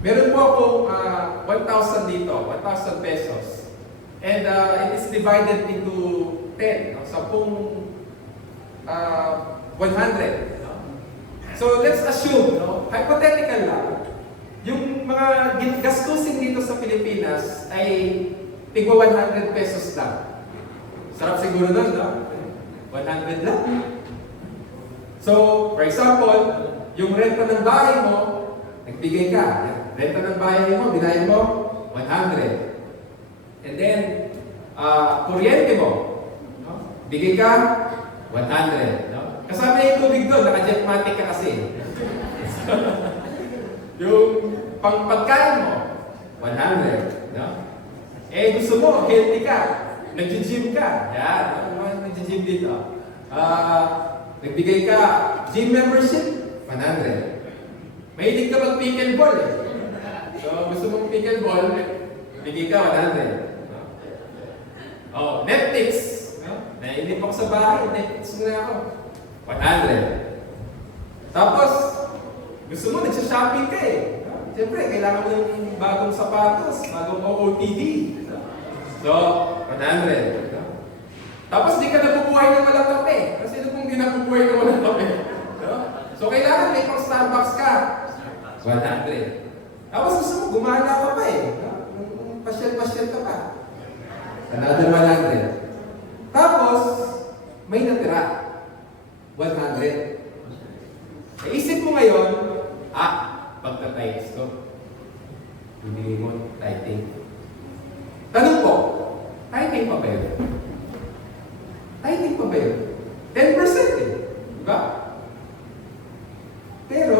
Meron po akong 1,000 dito, 1,000 pesos. And it is divided into 10, no? 100. No? So let's assume, no? Hypothetical lang, yung mga gastusin dito sa Pilipinas ay tigwa 100 pesos lang. Sarap siguro nun, no? 100 lang. So, for example, yung renta ng bahay mo, nagbigay ka. Renta ng bahay mo, binayad mo, 100. And then, kuryente mo, no? Bigay ka, 100. No? Kasama yung tubig doon, naka-jetmatic ka kasi. Yung pagkain mo, 100. No? Eh, gusto mo, healthy ka, nag-gym ka. Yan, nag-gym dito. Nagbigay ka, gym membership, 100. Mahilig ka mag-pickleball eh. So, gusto mong pickleball, bigay ka 100. No? Oh, Netflix. No? Nainip ako sa bahay, Netflix muna ako. 100. Tapos, gusto mo, nagsha-shopping ka eh. No? Siyempre, kailangan mo ng bagong sapatos, bagong OOTD. No? So, 100. No? Tapos, di ka nabubuhay ng walang kape. Kasi ano kung di nabubuhay ng walang kape? No? So, kailangan may pang Starbucks ka. 100. Tapos gusto mo, gumana ka pa eh. No? Pasyal-pasyal ka pa. Another 100. Tapos, may natira. 100. Naisip mo ngayon, pagtatayos ko. Bibigay mo, tithing. Tanong po, tithing pa ba yun? Tithing pa ba yun? 10% eh. Diba? Pero,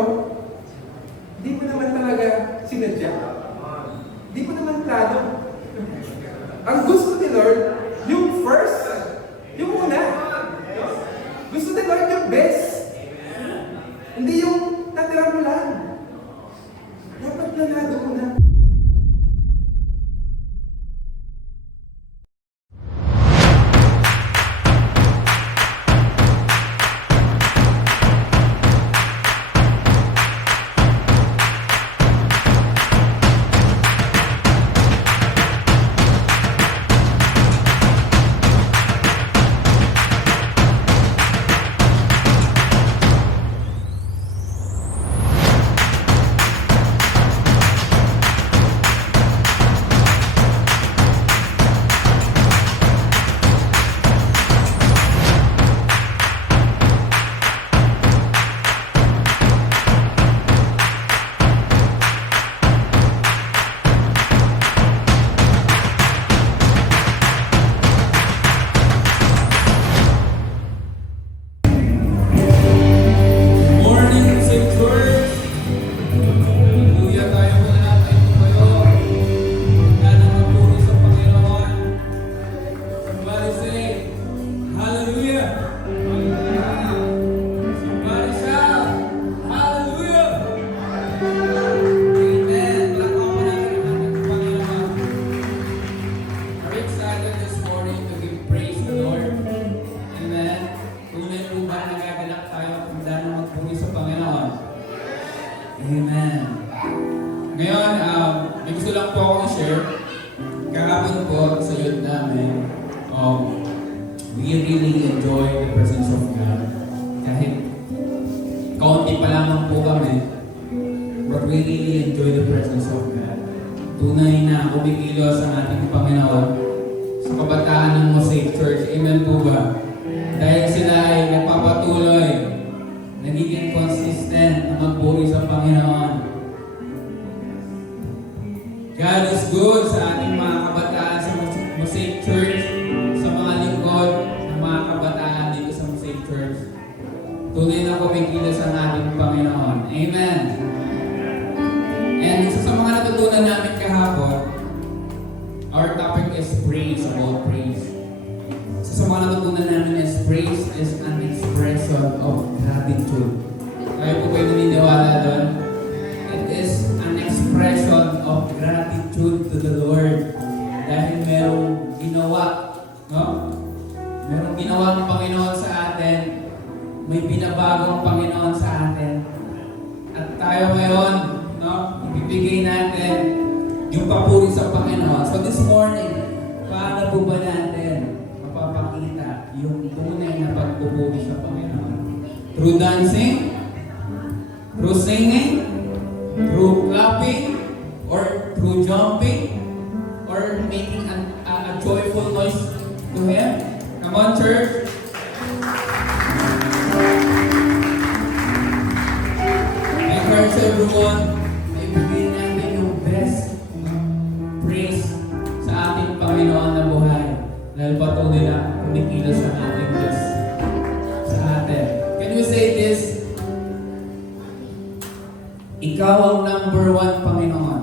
di mo naman talaga sinadya. Di mo naman plano. Ang gusto ni Lord, yung first, yung una. Gusto ni Lord yung best. Hindi yung tatira mo lang. Dapat planado mo na. We really enjoy the presence of God. Kahit kaunti pa lamang po kami, but we really enjoy the presence of God. Tunay na kumikilos ang ating Panginoon sa kabataan ng Mosaic Church. Amen po ba? Dahil sila ay nagpapatuloy, nagiging consistent na magpuri sa Panginoon. God is good sa ating mga kabataan sa Mosaic Church, sa mga lingkod ng mga kabataan dito sa Mosaic Church. Tunay na kumikilos ang ating Panginoon. Amen. And isa sa mga natutunan namin kahapon, our topic is praise, about praise. Isa sa mga natutunan namin is praise is an expression of gratitude. Kayo po kayo naniniwala doon? It is an expression of gratitude to the Lord. Dahil merong ginawa, no? Merong ginawa ng Panginoon sa atin. May pinabagong Panginoon sa atin. At tayo ngayon, no? Ibibigay ibigay natin yung papuri sa Panginoon. So this morning, paano po ba natin mapapakita yung tunay na pagpupuri sa Panginoon? Through dancing? Through singing? Through clapping? Or through jumping? Or making a joyful noise to Him? Come on, church! I encourage everyone na ibigay natin yung best praise sa ating Panginoon na buhay. Dahil patuloy na kumikilos ang ating Diyos sa atin. Can we say this? Ikaw ang number one, Panginoon.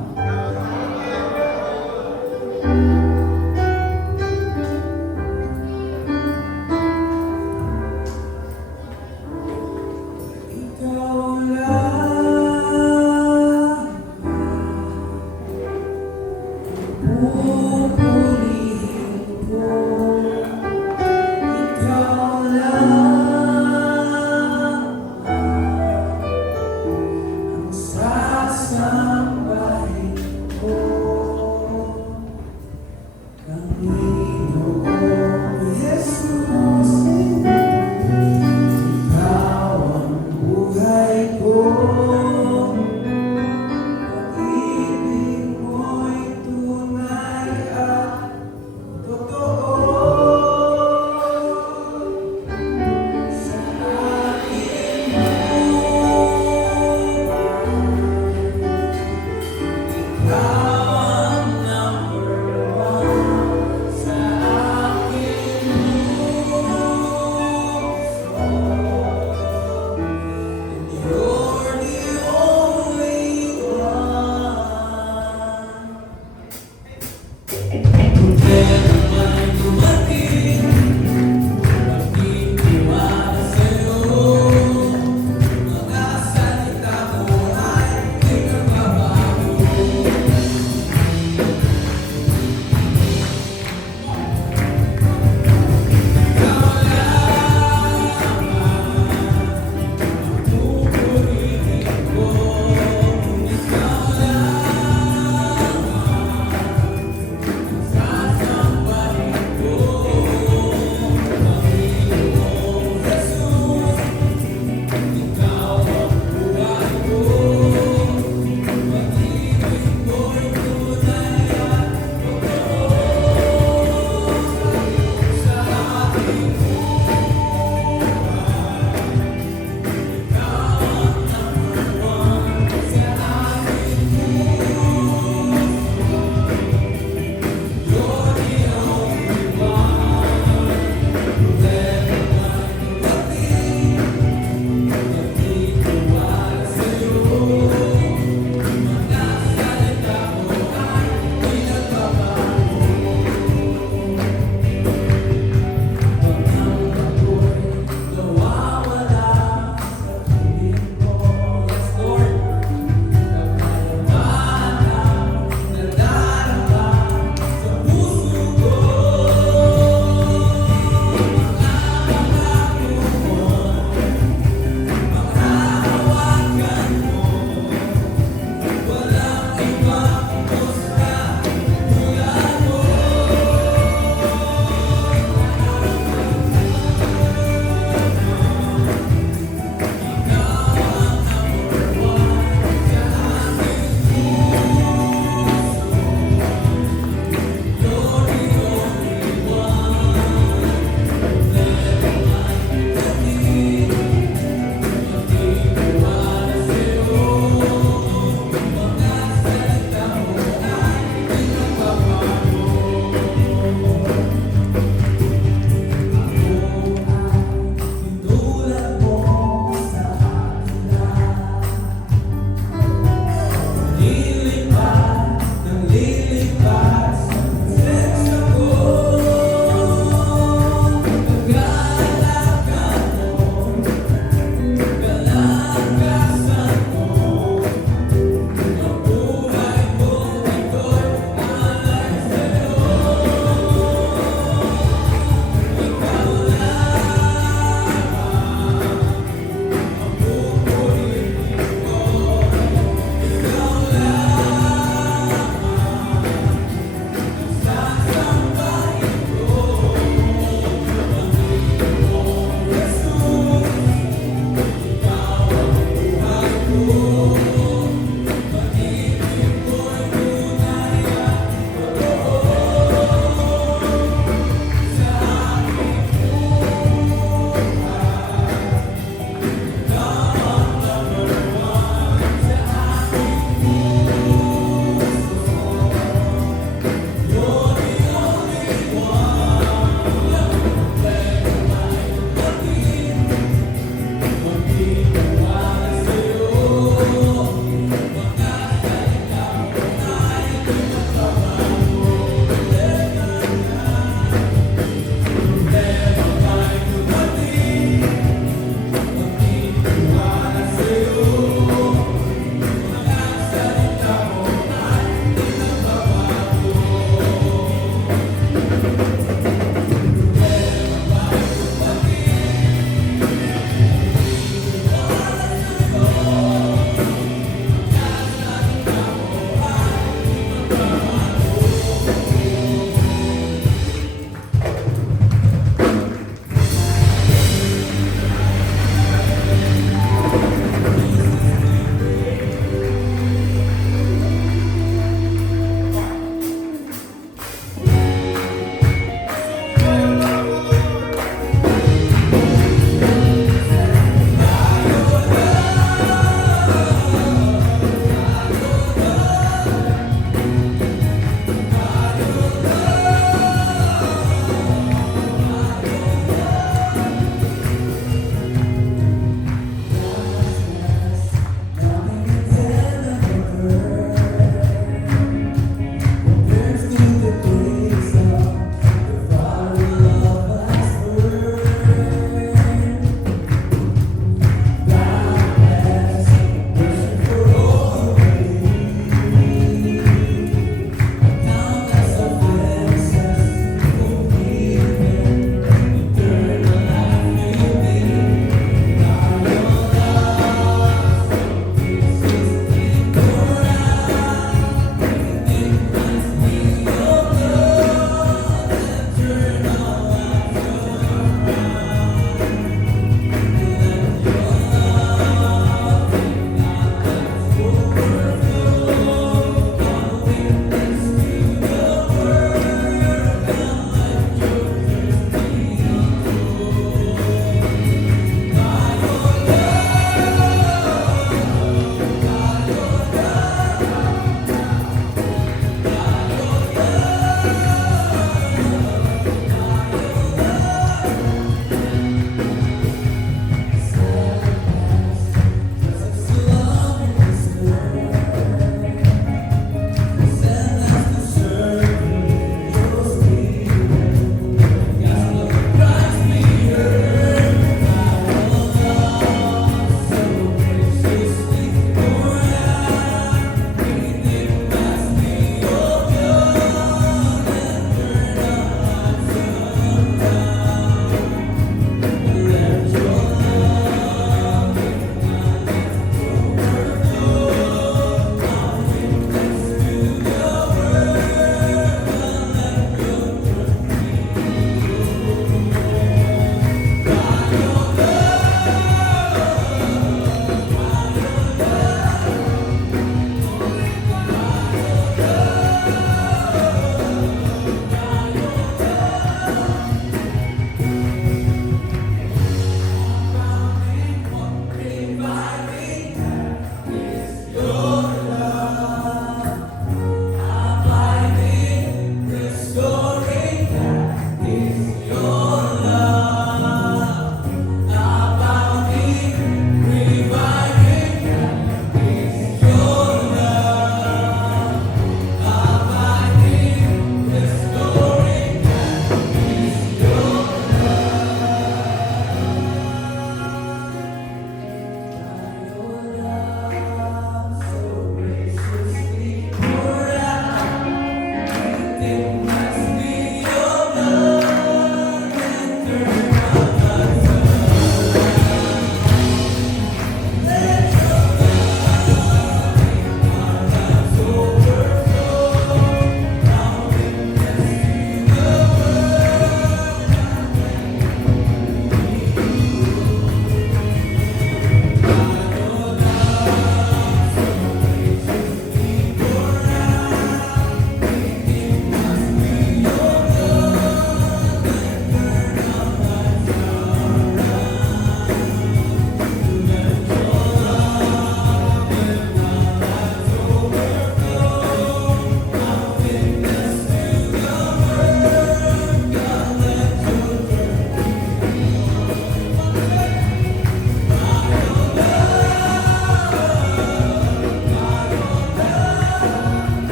Ikaw lang pupurihin ko. Ikaw lang ang sasambahin ko. Panginoong Jesus, Ikaw ang buhay ko. Pag-ibig mo'y tunay at totoo. Sa aking Ikaw ang number one sa aking puso. And you're the only one. Kung kailan man dumating, magtitiwala sa'yo. Mga salita mo ay di nagbabago.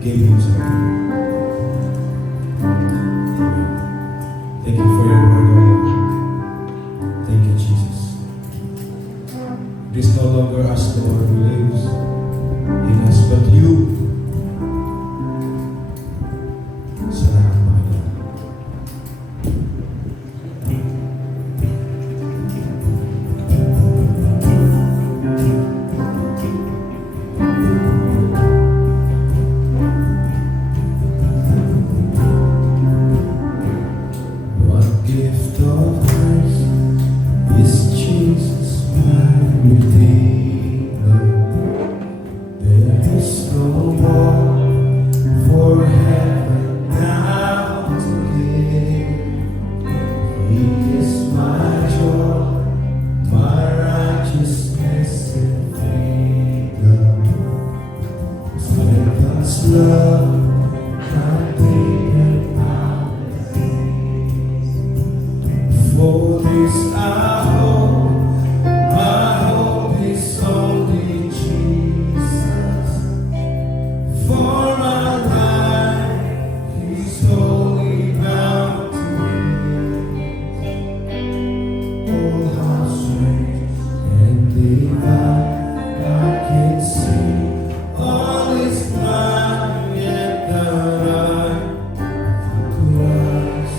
gave himself. Thank you for your word, O Lord. Thank you, Jesus. It is no longer us, Lord, who lives in us, but you. Salamat, Panginoon. What gift of grace is Jesus, my Redeemer? There is no more for heaven now to give. He is my joy, my righteousness and freedom. Let God's love complete and boundless. For this I hope, my hope is only Jesus. For my life is wholly bound to Him. Oh, how strange and divine I can see all is mine, yet the light to us.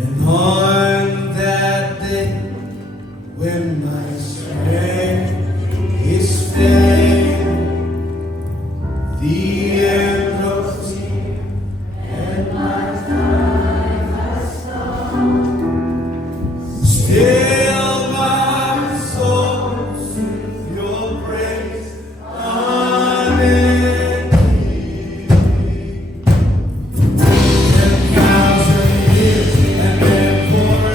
And on that day, when my strength is failing, the end draws near, and my time has come. Still my soul sings your praise unending. 10,000 years and then forever.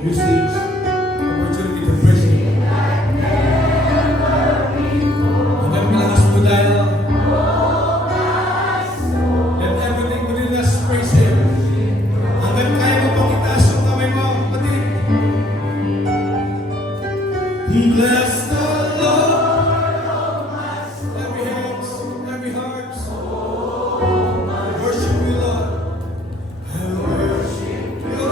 You see, opportunity to praise Him. Hanggang malakas mo dahil. Let everything within us praise Him. Hanggang kaya mo pang itaas yung kamay mo, kapatid. Bless the Lord, every hands, every heart. Worship you, Lord. I worship you.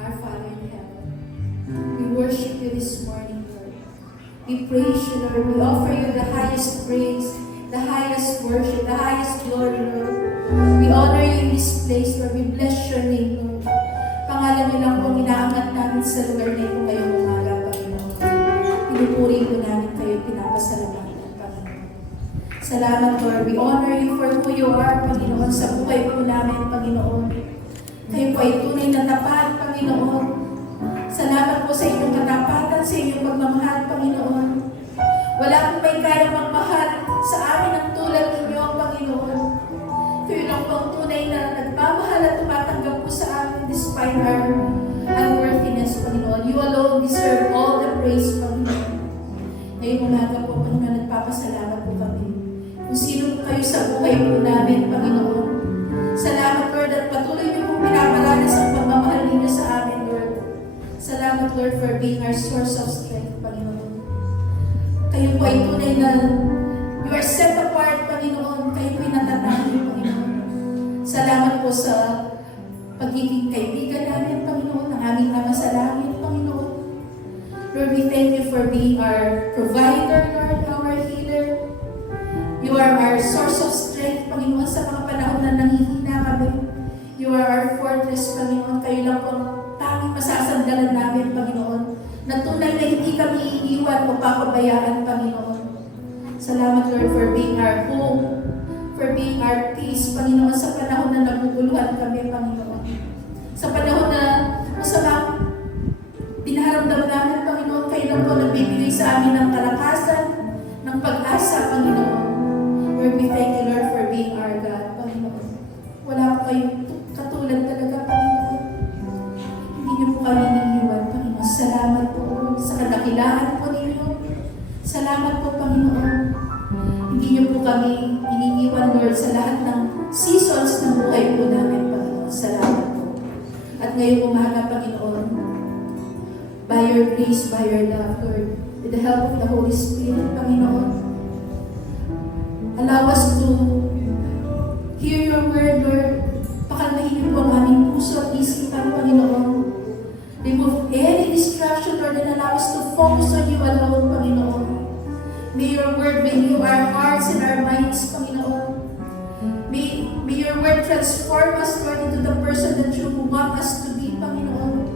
Our Father in heaven, we worship you this morning, Lord. We praise you, Lord. We offer you the highest praise, the highest worship, the highest glory, Lord. We honor you in this place, Lord. We bless your name, Lord. Pangalan niyo lang pong inaangat namin sa lugar na ito ngayong umaga, Panginoon. Pinupuri po namin kayo, pinapasalamatan, Panginoon. Salamat, Lord. We honor you for who you are, Panginoon, sa buhay po namin, Panginoon. Kayo po ay tunay na tapat, Panginoon. Salamat po sa inyong katapatan, sa inyong pagmamahal, Panginoon. Wala pong may kaya magmahal sa amin ang tulad ninyo, Panginoon. Kayo lang po ang tunay na nagmamahal at tumatanggap po sa amin despite our unworthiness, Panginoon. You alone deserve all the praise, Panginoon. ngayong umaga po, Panginoon, nagpapasalamat po kami. Kung sino po kayo sa buhay po namin, Panginoon. Salamat, Lord, at patuloy niyo pong pinaparanas ang pagmamahal ninyo sa amin, Lord. Salamat, Lord, for being our source of strength, Panginoon. Kayo po ay tunay na you are set apart, Panginoon. Kayo po ay natatangin, Panginoon. Salamat po sa pagiging kaibigan namin, Panginoon, ang aming Ama sa langit, Panginoon. Lord, we thank you for being our provider, Lord, our healer. You are our source of strength, Panginoon, sa mga panahon na nanghihina kami. You are our fortress, Panginoon. Kayo lang po ang tanging masasandalan namin, Panginoon, na tunay na hindi kami iiwan o papabayaan, Panginoon. Salamat, Lord, for being our home, for being our peace, Panginoon, sa panahon na naguguluhan kami, Panginoon. Sa panahon na masamang dinaramdam namin, Panginoon, kayo lang po nagbibigay sa amin ng kalakasan, ng pag-asa, Panginoon. Lord, we thank you, Lord, for being our God, Panginoon. Wala po kayong katulad talaga, Panginoon. Hindi niyo po kami iniiwan, Panginoon. Salamat po, Lord, sa kadakilaan po ninyo. Salamat po, Panginoon. Hindi niyo po kami iniiwan, Lord, sa lahat ng seasons ng buhay po namin, Panginoon. Salamat po. At ngayong umaga, Panginoon, by your grace, by your love, Lord, with the help of the Holy Spirit, Panginoon, allow us to hear your word, Lord. Pakalmahin niyo po ang aming puso at isipan, Panginoon. Remove any distraction, Lord, and allow us to focus on you alone, Panginoon. May your word renew our hearts and our minds, Panginoon. May your word transform us, Lord, into the person that you want us to be, Panginoon.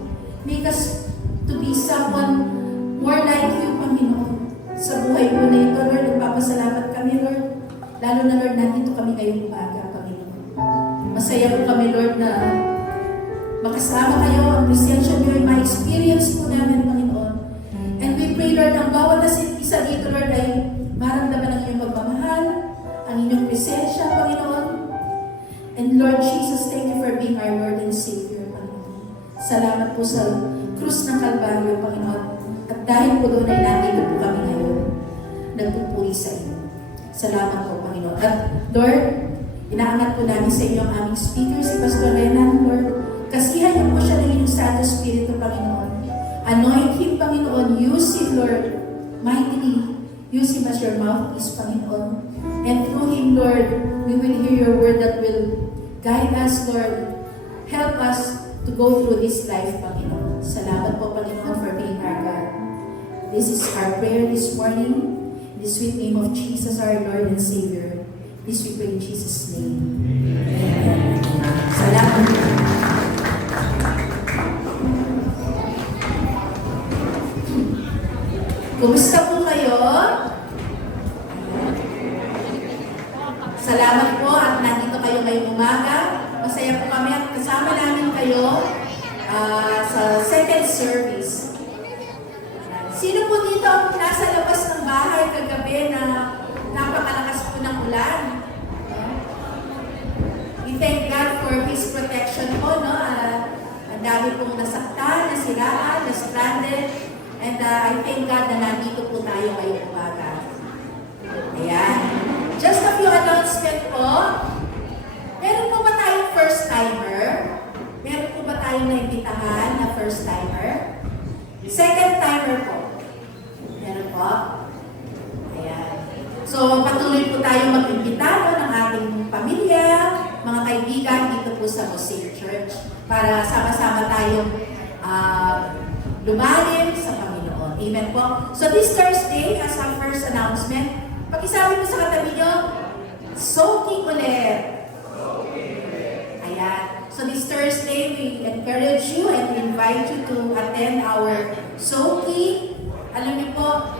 Make us to be someone more like you, Panginoon. Sa buhay po na ito, Lord, nagpapasalamat kami, Lord. Lalo na, Lord, nandito kami ngayong umaga, Panginoon. Masaya po kami, Lord, na makasama kayo, ang presensya niyo ay ma-experience po namin, Panginoon. And we pray, Lord, ang bawat isa dito, Lord, ay maramdaman ang inyong pagmamahal, ang inyong presensya, Panginoon. And Lord Jesus, thank you for being our Lord and Savior, Panginoon. Salamat po sa krus ng Kalbaryo, Panginoon. At dahil po doon ay nandito po kami ngayon, nagpupuri sa inyo. Salamat po, Panginoon. At Lord, inaangat po namin sa inyo ang aming speaker, si Pastor Renan, Lord. Kasihan niyo po siya ng inyong Santo Espiritu, Panginoon. Anoint him, Panginoon. Use him, Lord, mightily. Use him as your mouthpiece, Panginoon. And through him, Lord, we will hear your word that will guide us, Lord. Help us to go through this life, Panginoon. Salamat po, Panginoon, for being our God. This is our prayer this morning. In the sweet name of Jesus, our Lord and Savior. This we pray in Jesus' name. Amen. Salamat po. Kumusta po kayo? Salamat po at nandito kayo ngayong umaga. Masaya po kami at kasama namin kayo sa second service. Sino po dito ang nasa labas ng bahay kagabi na napakalakas po ng ulan? We thank God for His protection po, no? Ang dami pong nasaktan, nasiraan, na-stranded. And I thank God na nandito po tayo ngayong umaga. Ayan. Just a few announcement po. Meron po ba tayong first-timer? Meron po ba tayong naimbitahan na first-timer? Second-timer po. Meron po? Ayan. So, patuloy po tayong mag-imbita ng ating pamilya, mga kaibigan dito po sa Mosaic Church para sama-sama tayong lumalim sa Panginoon. Amen po. So, this Thursday, as our first announcement, pakisabi po sa katabi nyo, soaking ulit. Ayan. So this Thursday, we encourage you and we invite you to attend our soaking. Alam niyo po,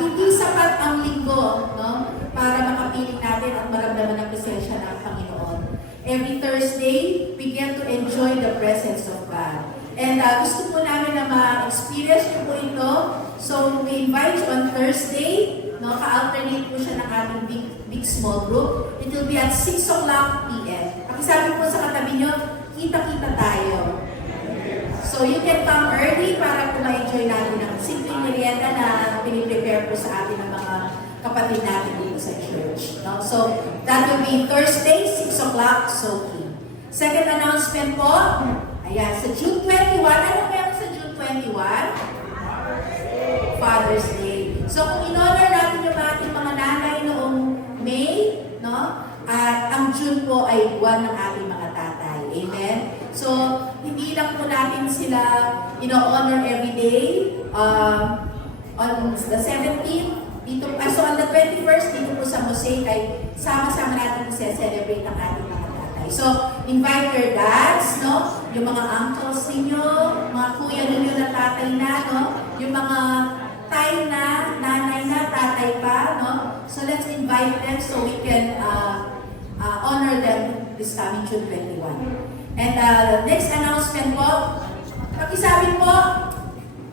hindi sapat ang linggo, no? Para makapiling natin at maramdaman ang presensya ng Panginoon. Every Thursday, we get to enjoy the presence of God. And gusto po namin na ma-experience niyo po ito. So we invite you on Thursday. No, ka-alternate po siya ng ating big small group. It will be at 6 o'clock p.m. Pakisabi po sa katabi nyo, kita-kita tayo. So you can come early para po ma-enjoy natin ang simpleng merienda na pinipili i-prepare po sa atin ng mga kapatid natin dito sa church. No? So, that will be Thursday, 6 o'clock, Soaking. Second announcement po, ayan, sa June 21, ano meron sa June 21? Father's Day. So, kung in-honor natin yung ating mga nanay noong May, no? At ang June po ay buwan ng ating mga tatay. Amen? So, hindi lang po natin sila ino-honor every day. On the 17th, dito, so on the 21st, dito po sa Mosaic ay sama-sama natin celebrate ang ating mga tatay. So, invite your dads, no? Yung mga uncles ninyo, mga kuya ninyo na tatay na, no? Yung mga tay na, nanay na, tatay pa, no? So, let's invite them so we can honor them this coming June 21. And the next announcement po, pakisabi po,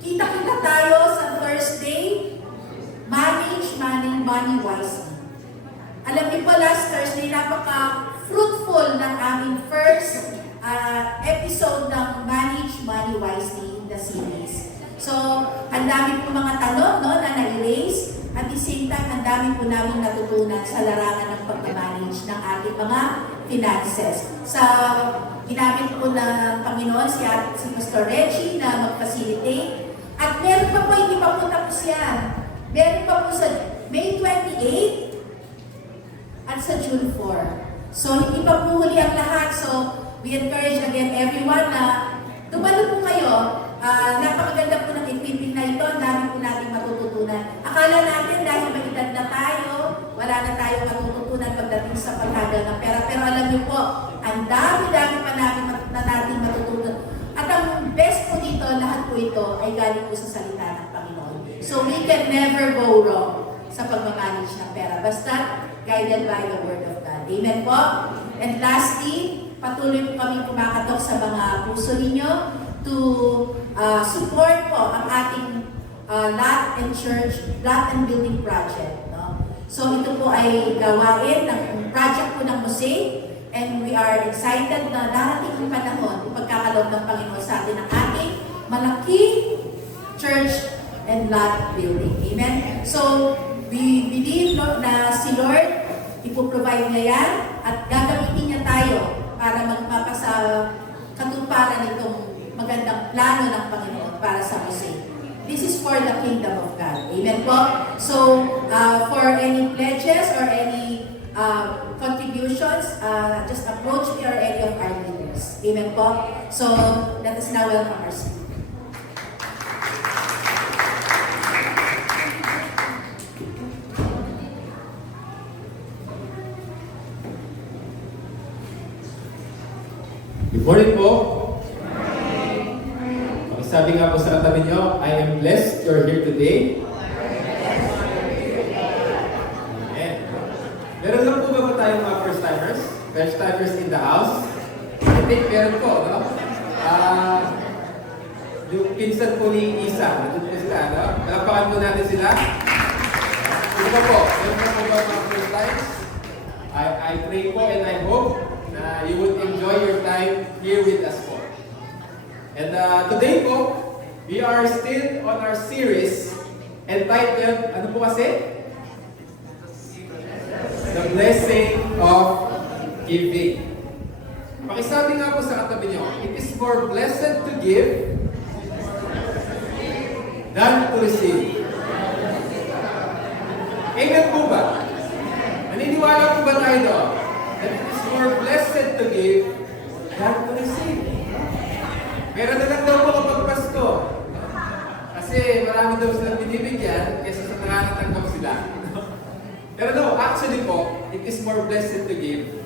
kita-kita tayo sa Thursday, manage money wisely. Alam niyo po, last Thursday, napaka-fruitful ng aming first episode ng Manage Money Wisely in the series. So, ang dami po mga tanong, no, na na-erase. At the same time, ang dami po namin natutunan sa larangan ng pag-manage ng ating mga finances. Sa ginamit po ng Panginoon si Pastor Reggie na mag-facilitate. At meron pa po, hindi pa po tapos yan. Meron pa po sa May 28 at sa June 4. So, hindi pa po huli ang lahat. So, we encourage again everyone na tumalo po kayo. Napakaganda po ng equipping na ito. Ang dami po natin matututunan. Akala natin dahil may edad na tayo, wala na tayong matututunan pagdating sa paghagal ng pera. Pero alam niyo po, ang dami-dami pa natin matutunan. At ang best po dito, lahat po ito ay galing po sa salita ng Panginoon. So we can never go wrong sa pagmamanage ng pera. Basta guided by the Word of God. Amen po? And lastly, patuloy po kami kumakatok sa mga puso ninyo to support po ang ating lot and building project. No? So ito po ay gawain ng project po ng Mosaic, and we are excited na darating ang panahon yung pagkakaloob ng Panginoon sa atin ng ating malaking church and lot building. Amen? So, we believe na si Lord, ipoprovide niya yan at gagamitin niya tayo para magpapasa katuparan itong magandang plano ng Panginoon para sa Mosaic. This is for the kingdom of God. Amen po? So, for any pledges or any contributions, just approach me or any of our leaders. Amen po? So, let us now welcome our speaker. Good morning po. Sabi nga po sa katabi nyo, I am blessed you're here today. Amen. Meron lang po ba tayong mga first-timers? First-timers in the house? I think meron po, no? Yung pinsan po ni Isa, nandun po sila, no? Palapakan po natin sila. Sino pa po? Meron na po ba mga first-timers? I pray po and I hope na you would enjoy your time here with us po. And today po, we are still on our series entitled, ano po kasi? The Blessing of Giving. Pakisabi nga po sa katabi nyo, it is more blessed to give than to receive. Amen po ba? Naniniwala po ba tayo doon? That it is more blessed to give than to receive. Pero na lang daw po kapag Pasko. Kasi marami daw silang binibigyan kaysa sa nakakatanggap sila. Pero no, actually po, it is more blessed to give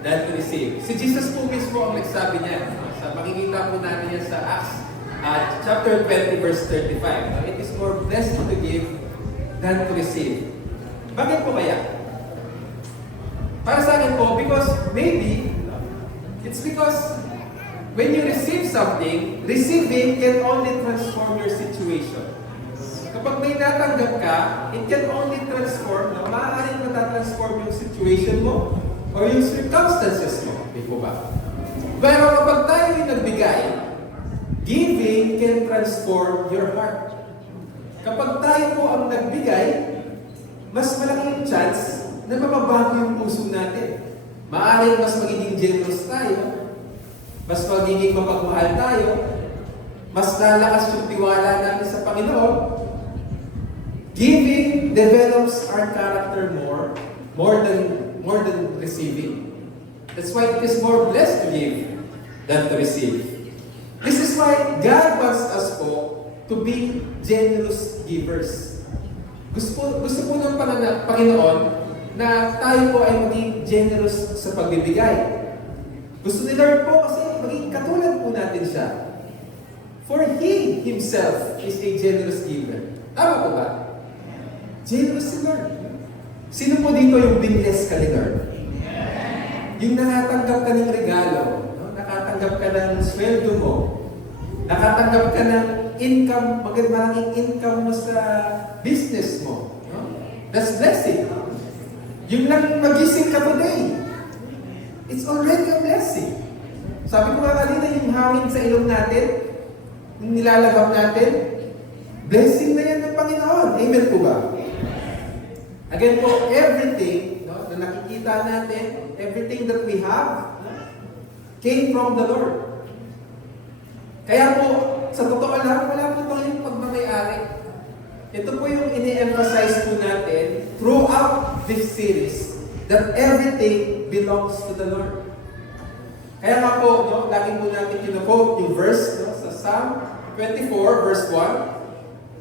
than to receive. Si Jesus po mismo ang nagsabi niya. Sa makikita po natin yan sa Acts chapter 20 verse 35. It is more blessed to give than to receive. Bakit po kaya? Para sa akin po, because maybe, it's because when you receive something, receiving can only transform your situation. Kapag may natanggap ka, it can only transform, no? Maaaring matatransform yung situation mo or yung circumstances mo. Di po ba? Pero kapag tayo yung nagbigay, giving can transform your heart. Kapag tayo po ang ibigay, mas malaki yung chance na mababago yung puso natin. Maaaring mas magiging generous tayo, mas magiging mapagmahal tayo, mas lalakas yung tiwala natin sa Panginoon. Giving develops our character more than receiving. That's why it is more blessed to give than to receive. This is why God wants us po to be generous givers. Gusto po ng Panginoon na tayo po ay maging generous sa pagbibigay. Gusto ni Lord po kasi maging katulad po natin siya. For He Himself is a generous giver. Tama po ba? Generous si Lord. Sino po dito yung binless ka ni Lord? Yung nakatanggap ka ng regalo, no? Nakatanggap ka ng sweldo mo, nakatanggap ka ng income, magandang income mo sa business mo. No? That's blessing. Yung lang magising ka today, it's already a blessing. Sabi ko nga kanina, yung hangin sa ilong natin, yung nilalagap natin, blessing na yan ng Panginoon. Amen po ba? Again po, everything na nakikita natin, everything that we have, came from the Lord. Kaya po, sa totoo lang, wala po tayong pagmamayari. Ito po yung ini-emphasize po natin throughout this series, that everything belongs to the Lord. Kaya nga po, lagi po natin kino-quote yung verse sa Psalm 24, verse 1,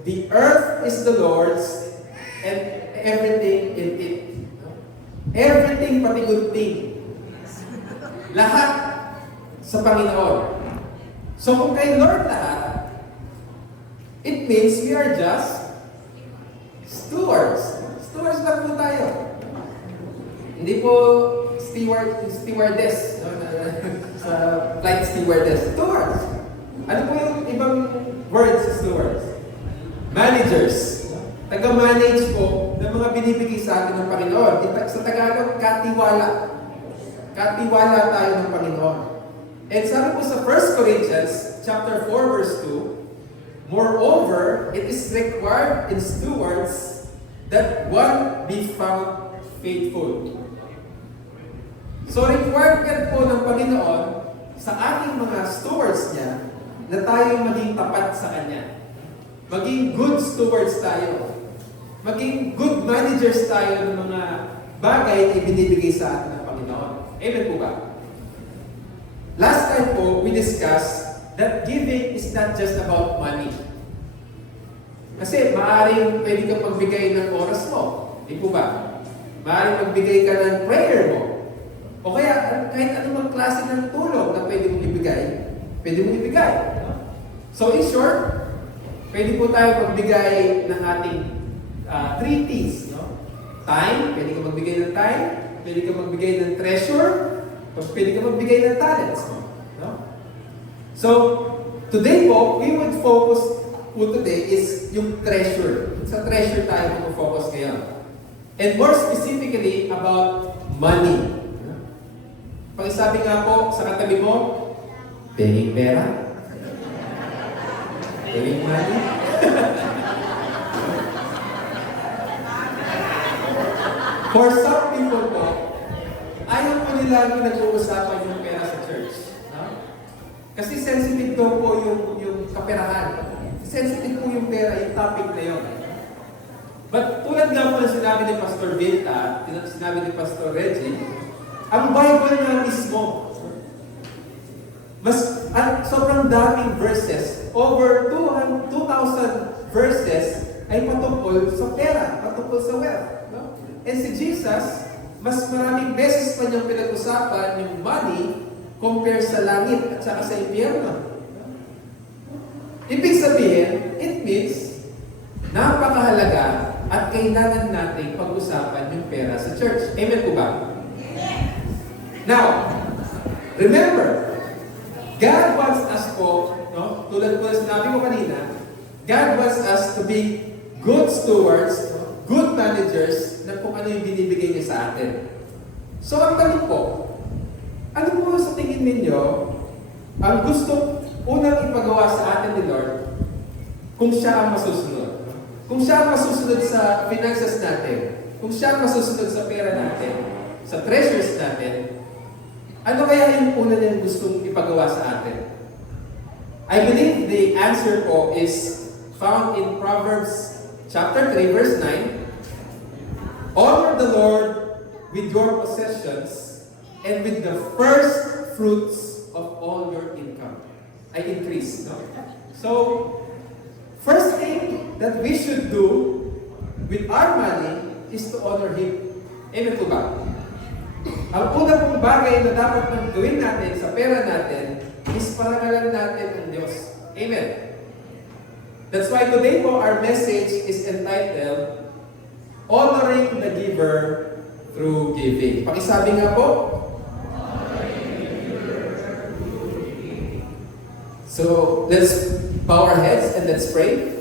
"The earth is the Lord's, and everything in it." Everything, pati good thing. Lahat sa Panginoon. So kung kay Lord lahat, it means we are just stewards. Stewards lang po tayo. Hindi po stewardess. No? Sa flight stewardess. Stewards. Ano po yung ibang words sa stewards? Managers. Taga-manage po ng mga binibigay sa atin ng Panginoon. Sa Tagalog, katiwala. Katiwala tayo ng Panginoon. And sabi po sa 1 Corinthians chapter 4, verse 2, "Moreover, it is required in stewards that one be found faithful." So required yan po ng Panginoon sa ating mga stewards niya na tayo maging tapat sa Kanya. Maging good stewards tayo. Maging good managers tayo ng mga bagay na ibinibigay sa atin ng Panginoon. Amen po ba? Last time po, we discussed that giving is not just about money. Kasi maaaring pwede kang magbigay ng oras mo. Di po ba? Maaaring magbigay ka ng prayer mo. O kaya kahit anumang klase ng tulong na pwede mong ibigay, pwede mong ibigay. So in short, pwede po tayo magbigay ng ating 3 T's. No? Time, pwede ka magbigay ng time, pwede ka magbigay ng treasure, pwede ka magbigay ng talents mo. No? So, today po, we would focus po today is yung treasure. Sa treasure tayo mag-focus ngayon. And more specifically about money. Pag-isabi nga po sa katabi mo, penging pera. Penging money. For some people po, ayaw po nila nag-uusapan yung pera sa church. No? Kasi sensitive daw po yung kaperahan. Sensitive po yung pera, yung topic na yun. But tulad nga po na sinabi ni Pastor Vilta, sinabi ni Pastor Reggie, ang Bible na mismo, sobrang daming verses, over 2,000 verses ay patungkol sa pera, patungkol sa wealth. No? And si Jesus, mas maraming beses pa niyang pinag-usapan yung money compare sa langit at saka sa impyerno. Ibig sabihin, it means napakahalaga at kailangan natin pag-usapan yung pera sa church. Amen po ba? Now, remember, God wants us po, no? Tulad po na sinabi ko kanina, God wants us to be good stewards, good managers na kung ano yung binibigay niya sa atin. So, ang tanong po, ano po sa tingin ninyo ang gusto unang ipagawa sa atin ni Lord kung siya ang masusunod? kung siya ang masusunod sa finances natin, kung siya ang masusunod sa pera natin, sa treasures natin, ano kaya yung una niyang gustong ipagawa sa atin? I believe the answer po is found in Proverbs chapter 3, verse 9. Honor the Lord with your possessions and with the first fruits of all your income. I increase, no? So, first thing that we should do with our money is to honor Him. Amen po ba? Ang una pong bagay na dapat nang gawin natin sa pera natin is parangalan natin ang Diyos. Amen. That's why today po our message is entitled Honoring the Giver through Giving. Pakisabi nga po. So, let's bow our heads and let's pray.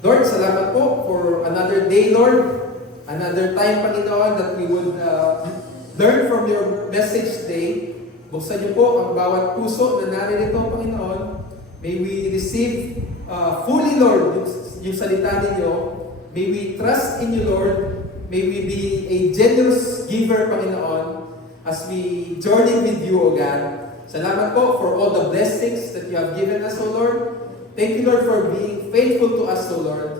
Lord, salamat po for another day, Lord. Another time, Panginoon, that we would learn from your message today. Buksan niyo po ang bawat puso na naririto, Panginoon. May we receive fully, Lord, yung salita ninyo. May we trust in you, Lord. May we be a generous giver, Panginoon, as we journey with you, O God. Salamat po for all the blessings that you have given us, O Lord. Thank you, Lord, for being faithful to us, O Lord.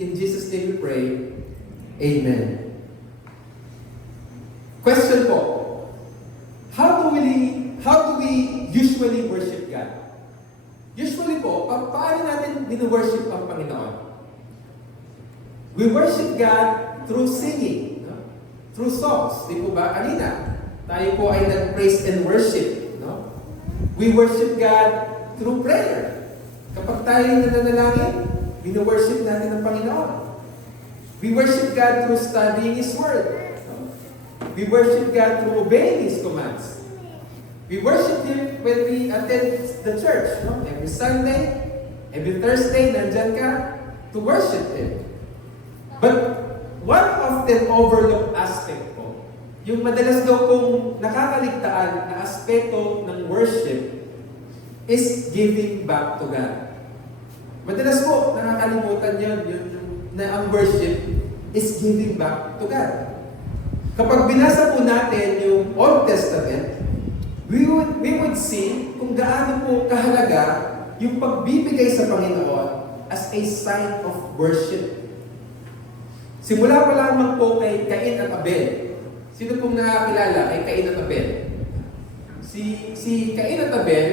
In Jesus' name we pray. Amen. Question po. How do we usually worship God? Usually po, paano natin binu-worship ang Panginoon? We worship God through singing, no? Through songs. Di po ba? Kanina, tayo po ay nag-praise and worship. No? We worship God through prayer. Kapag tayo nananalangin, binu-worship natin ang Panginoon. We worship God through studying His Word. No? We worship God through obeying His commands. We worship Him when we attend the church. No? Every Sunday, every Thursday, nandyan ka to worship Him. But one often overlooked aspect po, yung madalas daw kong nakakaligtaan na aspeto ng worship is giving back to God. Madalas po, nakakalimutan yun, na ang worship is giving back to God. Kapag binasa po natin yung Old Testament, we would see kung gaano po kahalaga yung pagbibigay sa Panginoon as a sign of worship. Simula pa lamang po kay Cain at Abel. Sino pong nakakilala kay Cain at Abel? Si Cain at Abel,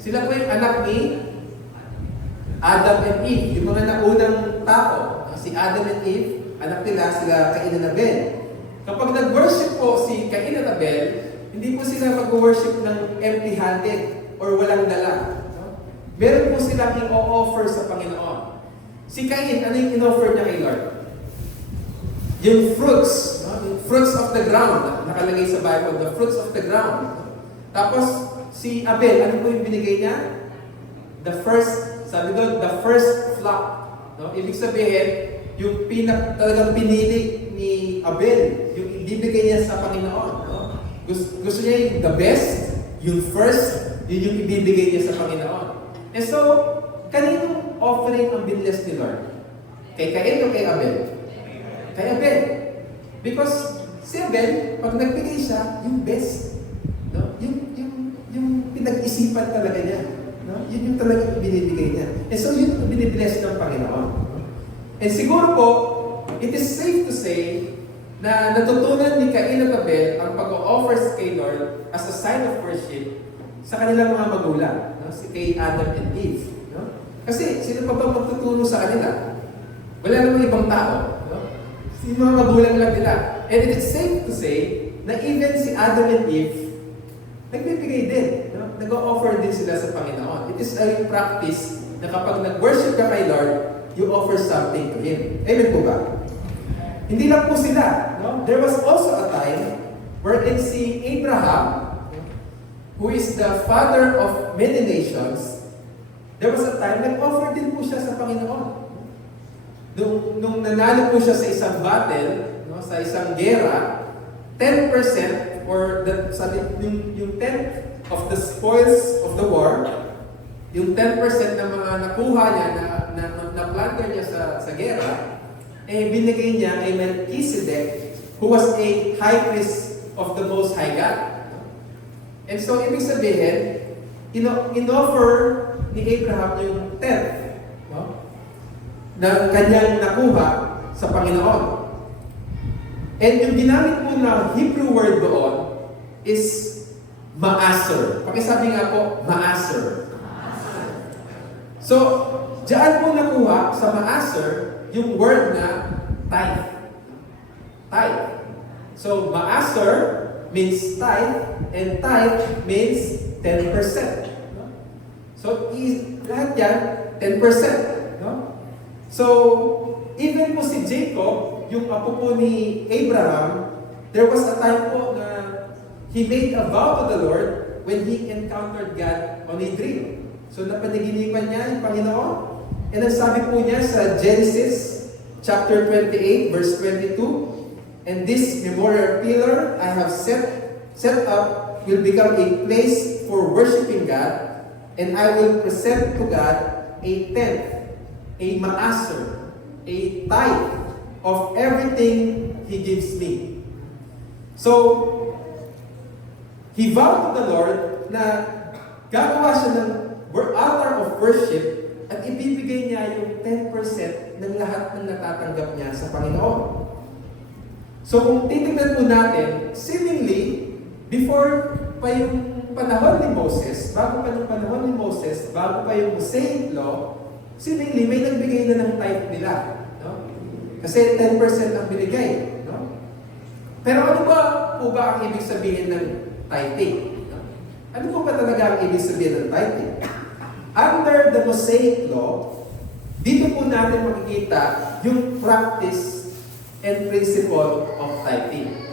sila po yung anak ni Adam and Eve, yung mga naunang tao. Si Adam and Eve, anak nila, sila Cain and Abel. Kapag nag-worship po si Cain at Abel, hindi po sila mag-worship ng empty-handed or walang dala. Meron po silang i-offer sa Panginoon. Si Cain, ano yung in-offer niya kay Lord? Yung fruits, no? Yung fruits of the ground, nakalagay sa Bible, the fruits of the ground. Tapos, si Abel, ano po yung binigay niya? The first, sabi doon, the first flock. No? Ibig sabihin, yung talagang pinili ni Abel, yung ibibigay niya sa Panginoon. No? Gusto niya yung the best, yung first, yun yung ibibigay niya sa Panginoon. And so, kaninong offering ang binless ni Lord? Kay Cain o kay Abel? Kay Abel. Because si Abel, pag nagbigay siya, yung best. No? Yung pinag-isipan talaga niya. No? Yun yung talaga binibigay niya. And so yun yung binibless ng Panginoon. And siguro po, it is safe to say na natutunan ni Cain at Abel ang pag-o-offer kay Lord as a sign of worship sa kanilang mga magulang. No? Si kay Adam and Eve. No? Kasi sino pa ba magtutulong sa kanila? Wala namang ibang tao. Yung mga magulang lang nila. And it is safe to say na even si Adam and Eve, nagbibigay din. No? Nag-o-offer din sila sa Panginoon. It is a practice na kapag nag-worship ka kay Lord, you offer something to Him. Amen po ba? Hindi lang po sila. No? There was also a time wherein si Abraham, who is the father of many nations, there was a time nag-offer din po siya sa Panginoon. Nung nanalo po siya sa isang battle, no, sa isang gera, 10% or yung 10th of the spoils of the war, yung 10% ng mga nakuha niya na plunder niya sa gera, binigay niya kay Melchizedek, who was a high priest of the Most High God. And so, ibig sabihin, in-offer ni Abraham yung tenth, no? Na kanyang nakuha sa Panginoon. And yung ginamit mo na Hebrew word doon is maaser. Pakisabi nga po, maaser. So, diyan po nakuha sa maaser yung word na tithe. Tithe. So, maaser means tithe, and tithe means 10%. So, lahat yan, 10%. No? So, even po si Jacob, yung apo po ni Abraham, there was a time po na he made a vow to the Lord when he encountered God on a dream. So, napanaginipan niya yung Panginoon. And ang sabi po niya sa Genesis chapter 28, verse 22, "And this memorial pillar I have set up will become a place for worshiping God, and I will present to God a tenth, a maaser, a tithe of everything He gives me." So, he vowed to the Lord na gagawa siya ng altar of worship at ibibigay niya yung 10% ng lahat ng natatanggap niya sa Panginoon. So kung titignan po natin, seemingly, before pa yung panahon ni Moses, bago pa yung panahon ni Moses, bago pa yung Mosaic Law, seemingly may nagbigay na ng tithe nila. No? Kasi 10% ang binigay. No? Pero ano ba ang ibig sabihin ng tithing? No? Ano po ba talaga ang ibig sabihin ng tithing? Under the Mosaic Law, dito po natin makikita yung practice and principle of tithing.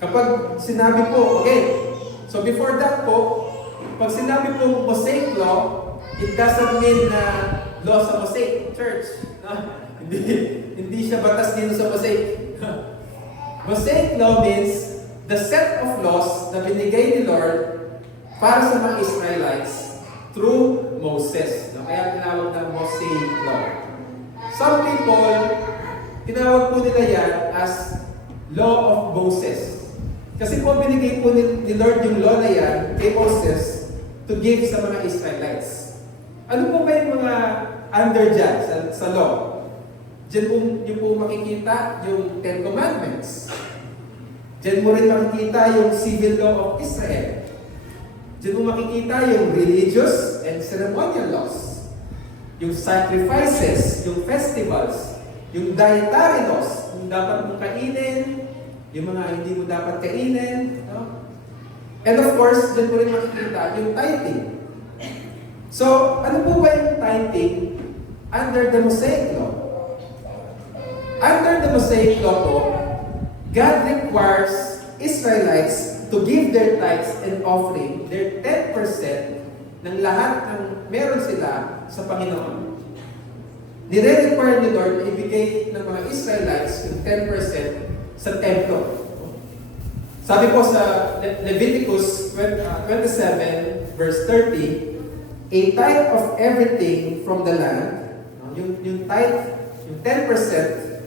Kapag sinabi po, okay, so before that po, pag sinabi po Mosaic Law, it doesn't mean na law sa Mosaic Church. No? Hindi siya batas dito sa Mosaic. Mosaic Law means the set of laws na binigay ni Lord para sa mga Israelites through Moses. No? Kaya tinawag ng Mosaic Law. Some people, tinawag po nila yan as Law of Moses. Kasi po binigay po ni Lord yung law na yan kay Moses to give sa mga Israelites. Ano po ba yung mga under dyan sa law? Diyan po yung po makikita yung Ten Commandments. Diyan mo rin makikita yung Civil Law of Israel. Diyan mo makikita yung religious and ceremonial laws. Yung sacrifices, yung festivals, yung dietary laws, yung dapat mong kainin, yung mga hindi mo dapat kainin. No? And of course, diyan mo rin makikita yung tithing. So, ano po ba yung tithing under the Mosaic Law? Under the Mosaic Law po, God requires Israelites to give their tithes and offering, their 10% ng lahat ng meron sila sa Panginoon. Nire-require ni Lord na ibigay ng mga Israelites yung 10% sa templo. Sabi po sa Leviticus 27 verse 30, a tithe of everything from the land, yung tithe, yung 10%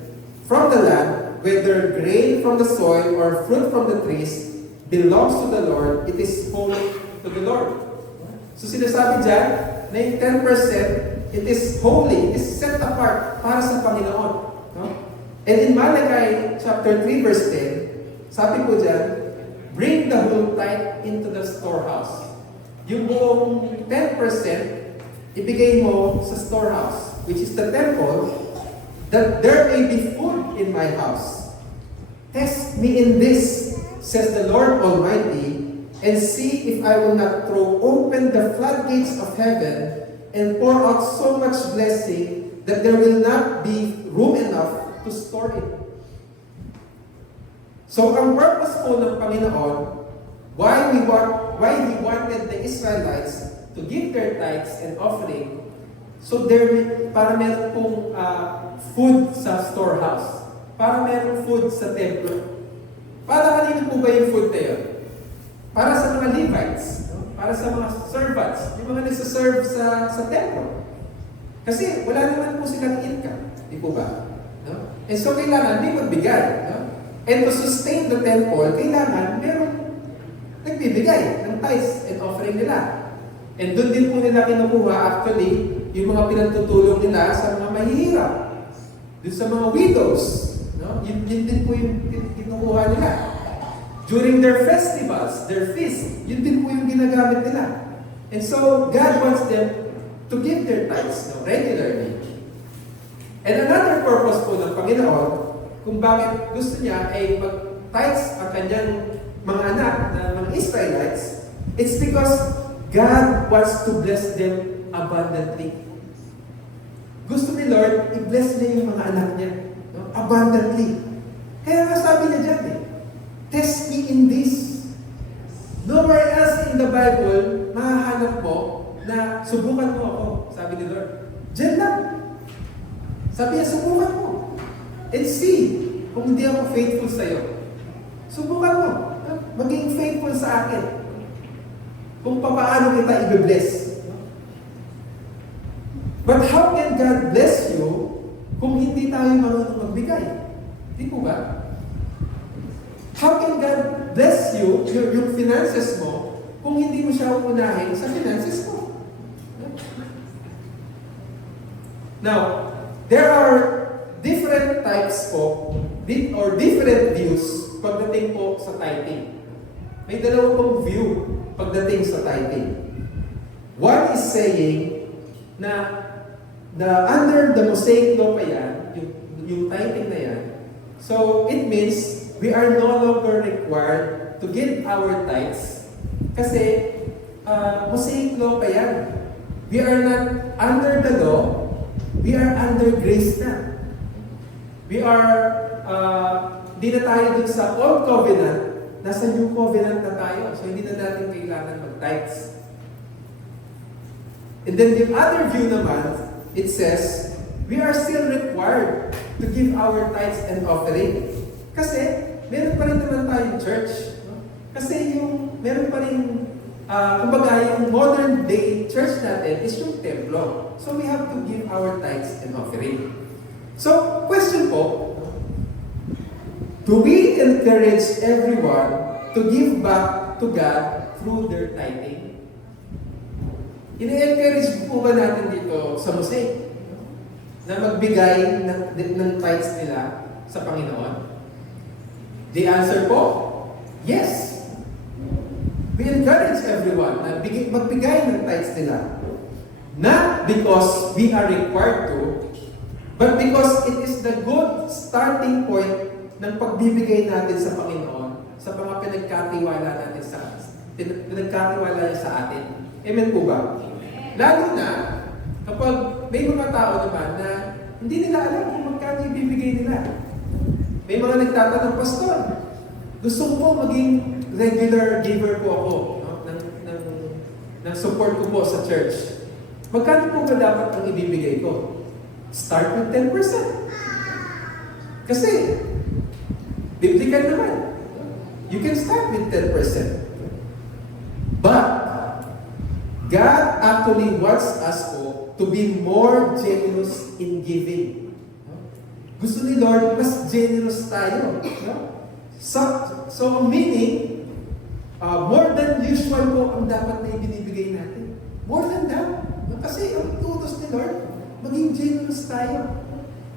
from the land, whether grain from the soil or fruit from the trees, belongs to the Lord. It is holy to the Lord. So sinasabi dyan na yung 10%, it is holy, it is set apart para sa Panginoon. No? And in Malachi chapter 3 verse 10, sabi po dyan, bring the whole tithe into the storehouse. Yung buong 10%, ibigay mo sa storehouse, which is the temple, that there may be food in my house. Test me in this, says the Lord Almighty, and see if I will not throw open the floodgates of heaven and pour out so much blessing that there will not be room enough to store it. So ang purpose po ng Panginoon, why He wanted the Israelites to give their tithes and offering, so para meron pong food sa storehouse, para meron food sa templo. Para kanino po ba yung food na yun? Para sa mga Levites, no? Para sa mga servants, yung mga nagsaserve sa templo. Kasi wala naman po silang income. Di po ba? No? And so kailangan may magbigay. No? And to sustain the temple, kailangan meron nagbibigay ng tithes and offering nila. And doon din po nila kinukuha actually yung mga pinagtutulong nila sa mga mahihirap. Doon sa mga widows. No? Yun din po yung kinukuha nila. During their festivals, their feasts, yun din po yung ginagamit nila. And so, God wants them to give their tithes regularly. And another purpose po ng Panginoon, kung bakit gusto niya ay mag-tithes ang kanyang mga anak na mga Israelites, it's because God wants to bless them abundantly. Gusto ni Lord, i-bless niya yung mga anak niya. No? Abundantly. Kaya nga sabi niya dyan test me in this. Nowhere else in the Bible, mahahanap mo na subukan mo ako. Sabi ni Lord. Diyan lang. Sabi niya, subukan mo. And see kung hindi ako faithful sa'yo. Subukan mo. Maging faithful sa akin. Kung paano kita i-bless. But how can God bless you kung hindi tayo marunong magbigay? Di po ba? How can God bless you, yung finances mo, kung hindi mo siya uunahin sa finances mo? Now, there are different types po, or different views pagdating po sa tithing. May dalawang pong view pagdating sa tithing. One is saying na under the Mosaic law pa yan, yung tithing na yan, so it means we are no longer required to give our tithes kasi Mosaic law pa yan. We are not under the law, we are under grace na. We are, di na tayo dun sa Old Covenant, nasa New Covenant na tayo. So hindi na natin kailangan mag-tithes. And then the other view naman, it says, we are still required to give our tithes and offering. Kasi, meron pa rin naman tayong church. No? Kasi meron pa rin, kumbaga yung modern day church natin is yung templo. So we have to give our tithes and offering. So, question po, do we encourage everyone to give back to God through their tithing? Ini-encourage po ba natin dito sa Mosaic na magbigay ng tithes nila sa Panginoon? The answer po, yes. We encourage everyone na magbigay ng tithes nila. Not because we are required to, but because it is the good starting point ng pagbibigay natin sa Panginoon sa mga pinagkatiwala natin pinagkatiwala niya sa atin. Amen po ba? Lalo na kapag may mga tao naman na hindi nila alam kung magkano ibibigay nila. May mga nagtatanong, Pastor, gusto ko po maging regular giver po ako, no? ng support ko po sa church. Magkano po ba dapat ang ibibigay ko? Start with 10%. Kasi, biblical naman. You can start with 10%. But, God actually wants us po to be more generous in giving. Gusto ni Lord, mas generous tayo. No? So meaning, more than usual po ang dapat na ibinibigay natin. More than that. No? Kasi ang tutos ni Lord, maging generous tayo.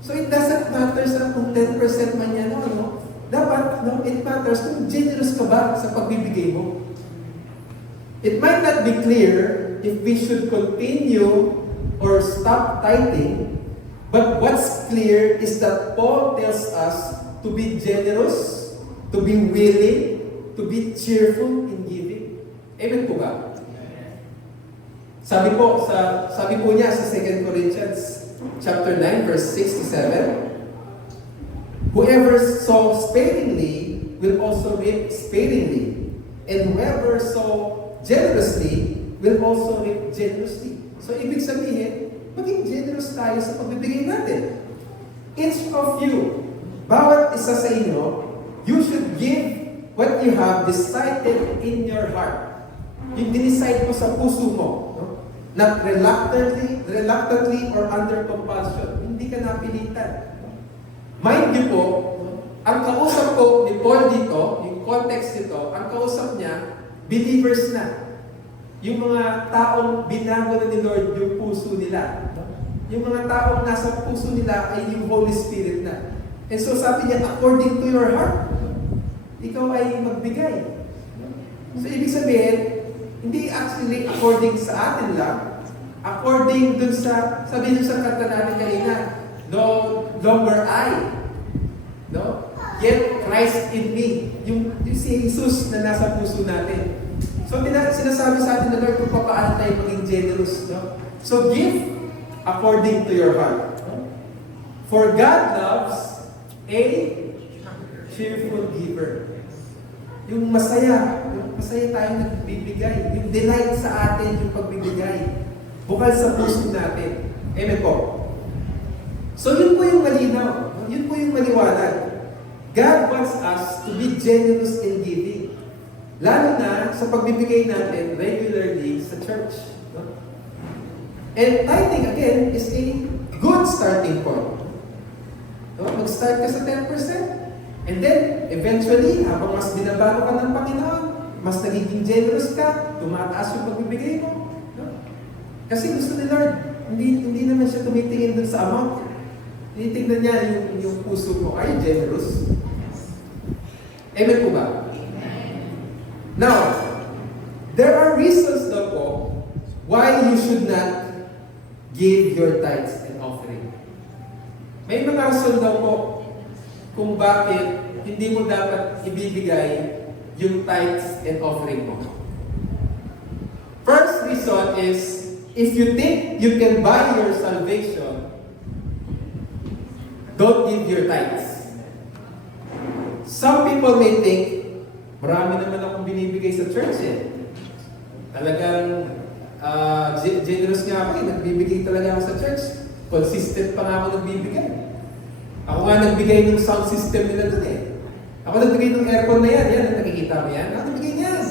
So it doesn't matter sa kung 10% man yan, no? Dapat, no, it matters kung generous ka ba sa pagbibigay mo. It might not be clear if we should continue or stop tithing, but what's clear is that Paul tells us to be generous, to be willing, to be cheerful in giving. Amen po ba? Sabi po niya sa 2 Corinthians chapter 9 verse 6 to 7, whoever sows sparingly will also reap sparingly, and whoever sows generously will also reap generously. So ibig sabihin, maging generous tayo sa pagbibigay natin. Each of you, bawat isa sa inyo, you should give what you have decided in your heart. Yung dinicide mo sa puso mo. No? Not reluctantly or under compulsion. Hindi ka napilitan. Mind you po, ang kausap ko ni Paul dito, yung context nito, ang kausap niya, believers na. Yung mga taong binago na ni Lord yung puso nila. Yung mga taong nasa puso nila ay yung Holy Spirit na. And so sabi niya, according to your heart, ikaw ay magbigay. So ibig sabihin, hindi actually according sa atin lang, according dun sa, sabi niyo sa kanta natin kanina, no longer I, no? Yet Christ in me. Yung si Jesus na nasa puso natin. So sinasabi sa atin na Lord kung paano tayo maging generous. No? So give according to your heart. No? For God loves a cheerful giver. Yung masaya tayo nagbibigay. Yung delight sa atin, yung pagbibigay. Bukal sa puso natin. Amen po. So yun po yung malinaw. Yun po yung maliwanag. God wants us to be generous in giving. Lalo na sa pagbibigay natin regularly sa church. No? And tithing again is a good starting point. No? Mag-start ka sa 10%. And then, eventually, habang mas binabago ka ng Panginoon, mas nagiging generous ka, tumataas yung pagbibigay mo. No? Kasi gusto ni Lord, hindi naman siya tumitingin dun sa amount. Tinitingnan niya yung puso mo. Are you generous? Amen po ba? Now, there are reasons daw po why you should not give your tithes and offering. May mga rason daw po kung bakit hindi mo dapat ibibigay yung tithes and offering mo. First reason is, if you think you can buy your salvation, don't give your tithes. Some people may think, marami naman akong binibigay sa church eh. Talagang generous nga ako eh. Nagbibigay talaga ako sa church. Consistent pa nga ako nagbibigay. Ako nga nagbigay ng sound system nila dun eh. Ako nagbigay ng aircon na yan. Yan, nakikita mo yan? Ako nagbigay niyan.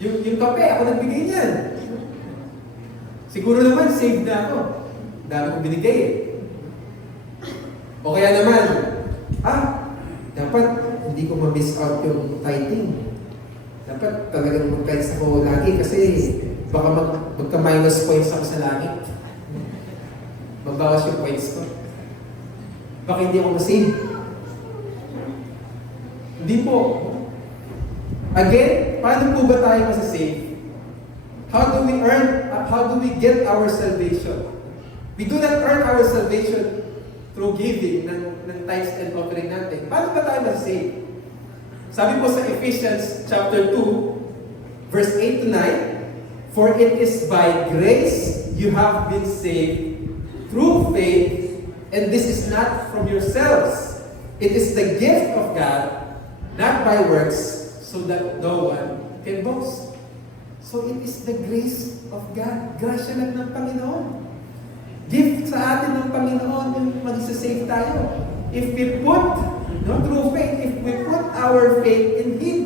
Yung kape, ako nagbigay niyan. Siguro naman, saved na ako. Dami kong binigay eh. O kaya naman, dapat hindi ko ma-miss out yung tithing. Dapat talagang mag-tithes ako lagi kasi baka magka-minus points ako sa langit. Magbawas yung points ko. Baka hindi ako ma-save. Hindi po. Again, paano po ba tayo masasave? How do we get our salvation? We do not earn our salvation through giving ng tithes and offering natin. Paano ba tayo masasave? Sabi po sa Ephesians chapter 2, verse 8 to 9, for it is by grace you have been saved through faith, and this is not from yourselves. It is the gift of God, not by works, so that no one can boast. So it is the grace of God. Grasya lang ng Panginoon. Gift sa atin ng Panginoon yung mag-save tayo. If we put, through faith, if we put our faith in Him.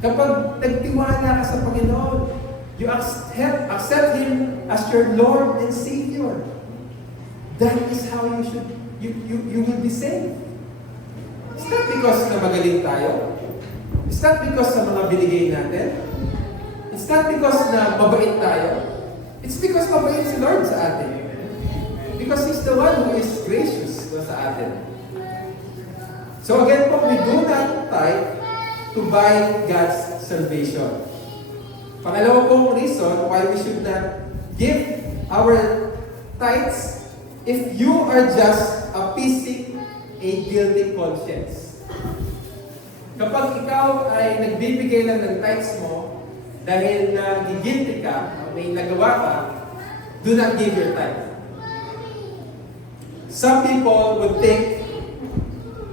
Kapag nagtiwala ka sa Panginoon, you accept Him as your Lord and Savior. That is how you will be saved. It's not because na magaling tayo. It's not because sa mga binigay natin. It's not because na mabait tayo. It's because mabait si Lord sa atin. Because He's the one who is gracious sa atin. So again po, we do not tithe to buy God's salvation. Pangalawa pong reason why we should not give our tithes, if you are just appeasing a guilty conscience. Kapag ikaw ay nagbibigay lang ng tithes mo dahil nagigilty ka, may nagawa ka, do not give your tithe. Some people would think,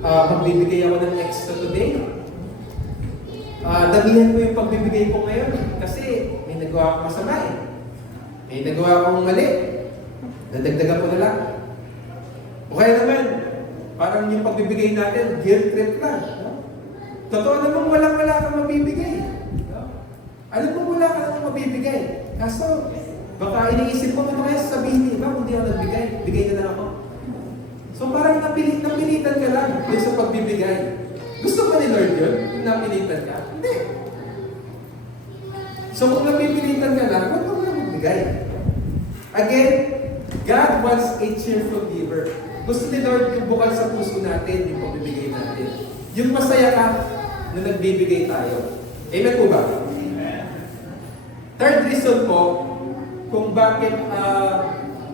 magbibigay ako ng extra today. Damihan ko yung pagbibigay ko ngayon kasi may nagawa akong masama eh. May nagawa akong mali. Dadagdagan ko na lang. O kaya naman, parang yung pagbibigay natin, guilt trip lang. No? Totoo namang wala kang mabibigay. No? Alam mo wala ka namang mabibigay. Kaso, baka iniisip ko, ano kaya sabihin ni iba kung di ako nagbigay? Bigay na lang ako. So parang napilitan ka lang dun sa pagbibigay. Gusto ba ni Lord yun? Kung napilitan ka? Hindi. So kung napipilitan ka lang, huwag mo lang magbigay. Again, God wants a cheerful giver. Gusto ni Lord yung bukal sa puso natin, yung pagbibigay natin. Yung masaya ka na nagbibigay tayo. Amen po ba? Third reason po, kung bakit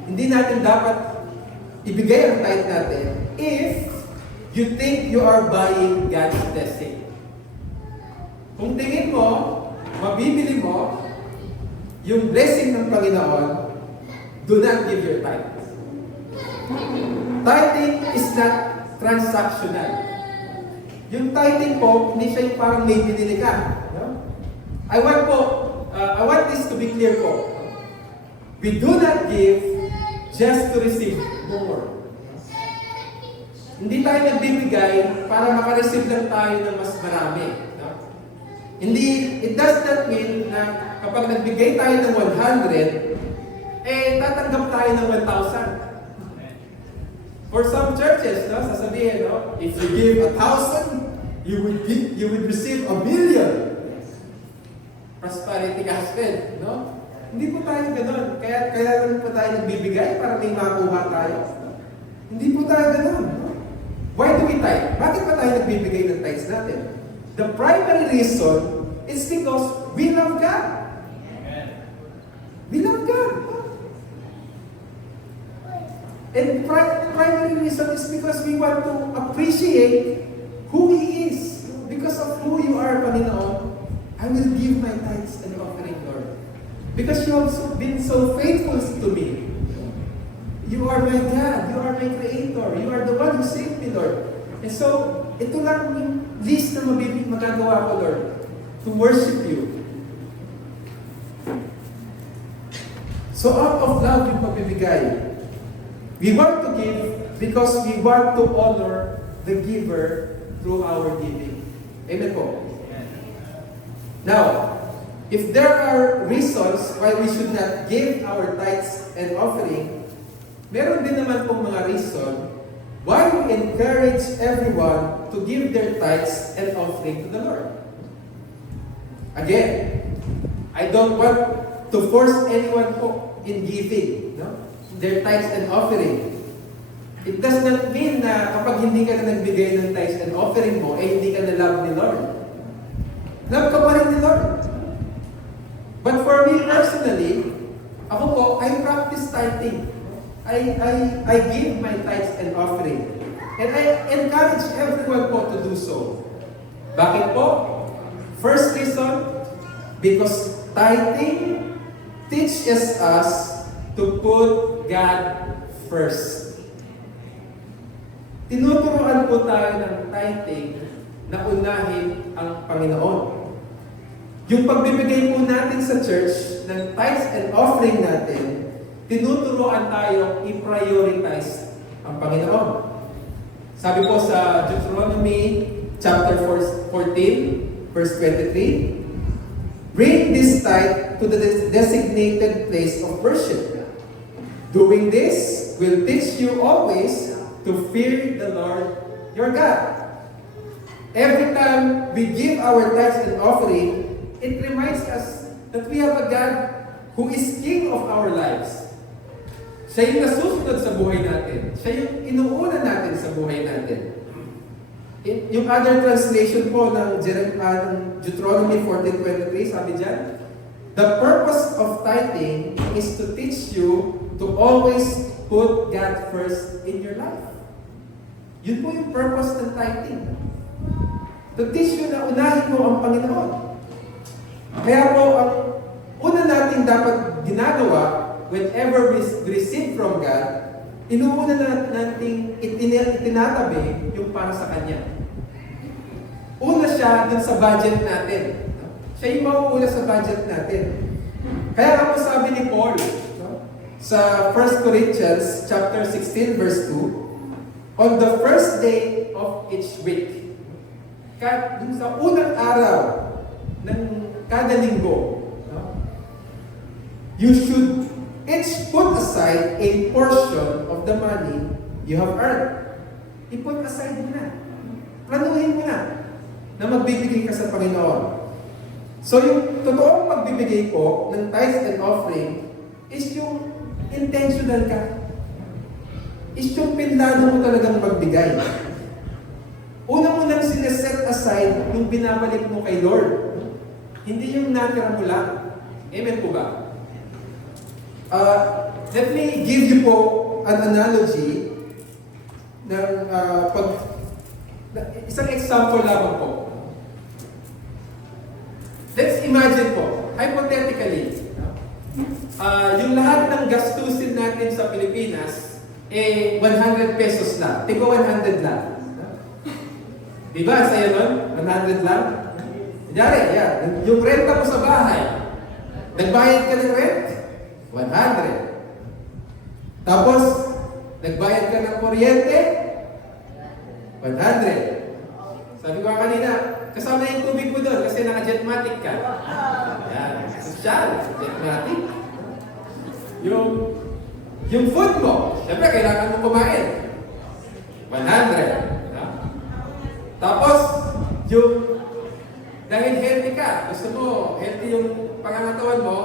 hindi natin dapat ibigay ang tithe natin if you think you are buying God's blessing. Kung tingin mo, mabibili mo yung blessing ng Panginoon, do not give your tithe. Tithing is not transactional. Yung tithing po, hindi siya yung parang may binili ka. No? I want this to be clear po. We do not give just to receive more. Hindi tayo nagbibigay para makareceive lang tayo ng mas marami. No? Hindi, it does not mean na kapag nagbigay tayo ng 100, tatanggap tayo ng 1,000. For some churches, no, sasabihin, no, if you give 1,000, you would receive 1,000,000. Prosperity gospel, no? Hindi po tayo ganoon. Kaya lang po tayo nagbibigay para may makuha tayo. Hindi po tayo ganoon. No? Why do we tithe? Bakit pa tayo nagbibigay ng tithes natin? The primary reason is because we love God. We love God. No? And primary reason is because we want to appreciate who He is. Because of who you are, Panginoon, I will give my tithes and offering, Lord. Because you have been so faithful to me. You are my God. You are my Creator. You are the one who saved me, Lord. And so, ito lang yung least na magagawa ko, Lord, to worship you. So out of love yung pagbibigay. We want to give because we want to honor the giver through our giving. Amen po. Now, if there are reasons why we should not give our tithes and offering, meron din naman pong mga reason why we encourage everyone to give their tithes and offering to the Lord. Again, I don't want to force anyone po in giving, no? Their tithes and offering. It does not mean na kapag hindi ka na nagbigay ng tithes and offering mo, hindi ka na love ni Lord. Love ka pa rin ni Lord. But for me personally, ako po, I practice tithing. I give my tithes and offering. And I encourage everyone po to do so. Bakit po? First reason, because tithing teaches us to put God first. Tinuturuan po tayo ng tithing na unahin ang Panginoon. Yung pagbibigay po natin sa church ng tithes and offering natin, tinuturuan tayo i-prioritize ang Panginoon. Sabi po sa Deuteronomy chapter 14, verse 23, bring this tithe to the designated place of worship. Doing this will teach you always to fear the Lord your God. Every time we give our tithes and offering, it reminds us that we have a God who is King of our lives. Siya yung nasusunod sa buhay natin. Siya yung inuuna natin sa buhay natin. Yung other translation po ng Deuteronomy 14:23, sabi dyan, the purpose of tithing is to teach you to always put God first in your life. Yun po yung purpose ng tithing. To teach you na unahin mo ang Panginoon. Kaya po, ang una natin dapat ginagawa whenever we receive from God, inuuna natin itinatabi yung para sa Kanya. Una siya dun sa budget natin. Siya yung mauuna sa budget natin. Kaya ako sabi ni Paul, sa 1 Corinthians chapter 16 verse 2, on the first day of each week, dun sa unang araw ng kada linggo, you should each put aside a portion of the money you have earned. I-put aside mo na. Planuhin mo na na magbibigay ka sa Panginoon. So yung totoong magbibigay po ng tithes and offering is yung intentional ka. Is yung pinlano mo talagang magbigay. Una mo nang sineset aside yung binabalik mo kay Lord. Hindi yung natira mo lang. Amen po ba? Let me give you po an analogy ng isang example lamang po. Let's imagine po, hypothetically, yung lahat ng gastusin natin sa Pilipinas, 100 pesos lang. Tigwa 100 lang. Diba? Sa'yo nun? 100 lang? Kunyari, yan. Yung renta mo sa bahay, nagbayad ka ng rent? 100. Tapos, nagbayad ka ng kuryente? 100. Sabi ko kanina, kasama yung tubig mo doon kasi naka-jetmatic ka. Yan. Social, jetmatic. Yung food mo, syempre kailangan mo kumain. 100. No? Tapos, dahil healthy ka, gusto mo, healthy yung pangangatawan mo,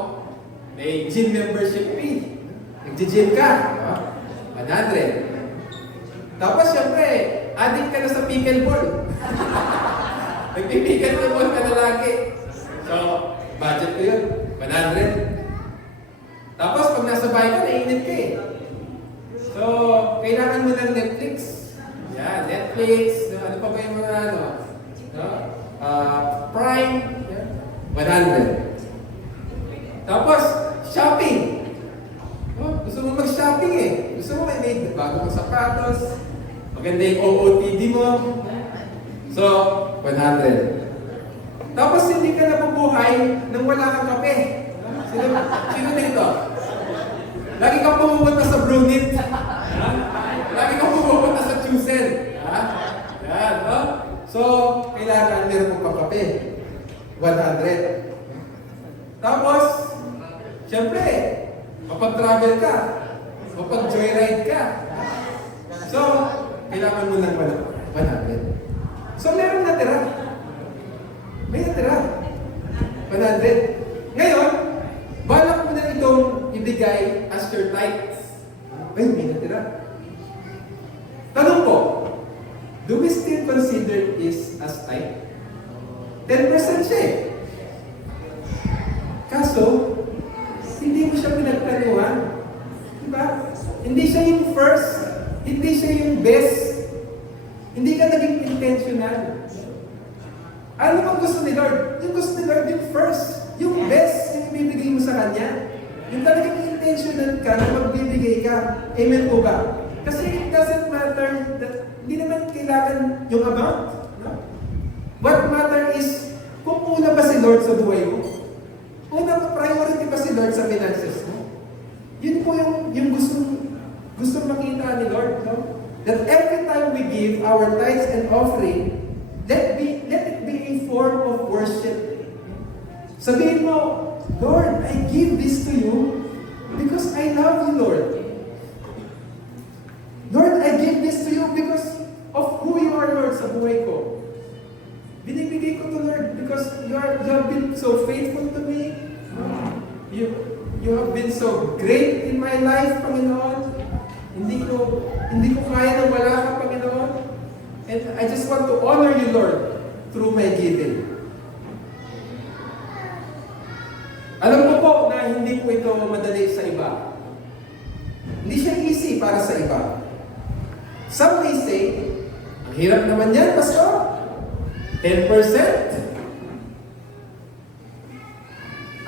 may gym membership fee. Nag-gym ka. No? 100. Tapos, syempre, addict ka na sa pickleball. Nagpipickleball ka na lagi. So, budget ko yun. 100. Tapos, pag nasa bahay ka, nainit ka eh. So, kailangan mo ng Netflix. Yan, Netflix. No? Ano pa ba yung mga ano? No? Prime. Yan. 100. Tapos, shopping. Oh, gusto mo mag-shopping eh. Gusto mo may bago mong sapatos. Maganda yung OOTD mo. So, 100. Tapos, hindi ka nabubuhay nang wala kang kape. Sino dito? Lagi kang pumupunta sa Brunit. Lagi kang pumupunta sa Chusen. Yan, no? So, kailangan meron mong pangkape. 100. Tapos, syempre, mapag-travel ka. Mapag-joyride ka. So, kailangan mo ng 100. So, meron natira. May natira. 100. Ngayon, balak mo na itong ibigay as your tithes. Ay, may natira. Tanong ko, do we still consider this as tithe? 10% siya eh. Kaso, hindi mo siya pinagplanuhan. Diba? Hindi siya yung first. Hindi siya yung best. Hindi ka naging intentional. Ano bang gusto ni Lord? Yung gusto ni Lord yung first. Yung best yung ibibigay mo sa Kanya. Yung talagang intentional ka na magbibigay ka. Amen po ba? Kasi it doesn't matter that hindi naman kailangan yung amount. No? What matter is kung una ba si Lord sa buhay mo? Unang priority ba si Lord sa finances mo? Yun po yung gusto makita ni Lord. No? That every time we give our tithes and offering, let it be a form of worship. Sabihin mo, Lord, I give this to you because I love you, Lord. Lord, I give this to you because of who you are, Lord, sa buhay ko. Binibigay ko to Lord because you have been so faithful to me. You have been so great in my life, Panginoon. Hindi ko kaya nang wala ka, Panginoon. And I just want to honor you, Lord, through my giving. Alam ko po na hindi po ito madali sa iba. Hindi siya easy para sa iba. Some may say, ang hirap naman yan, Pastor. 10%.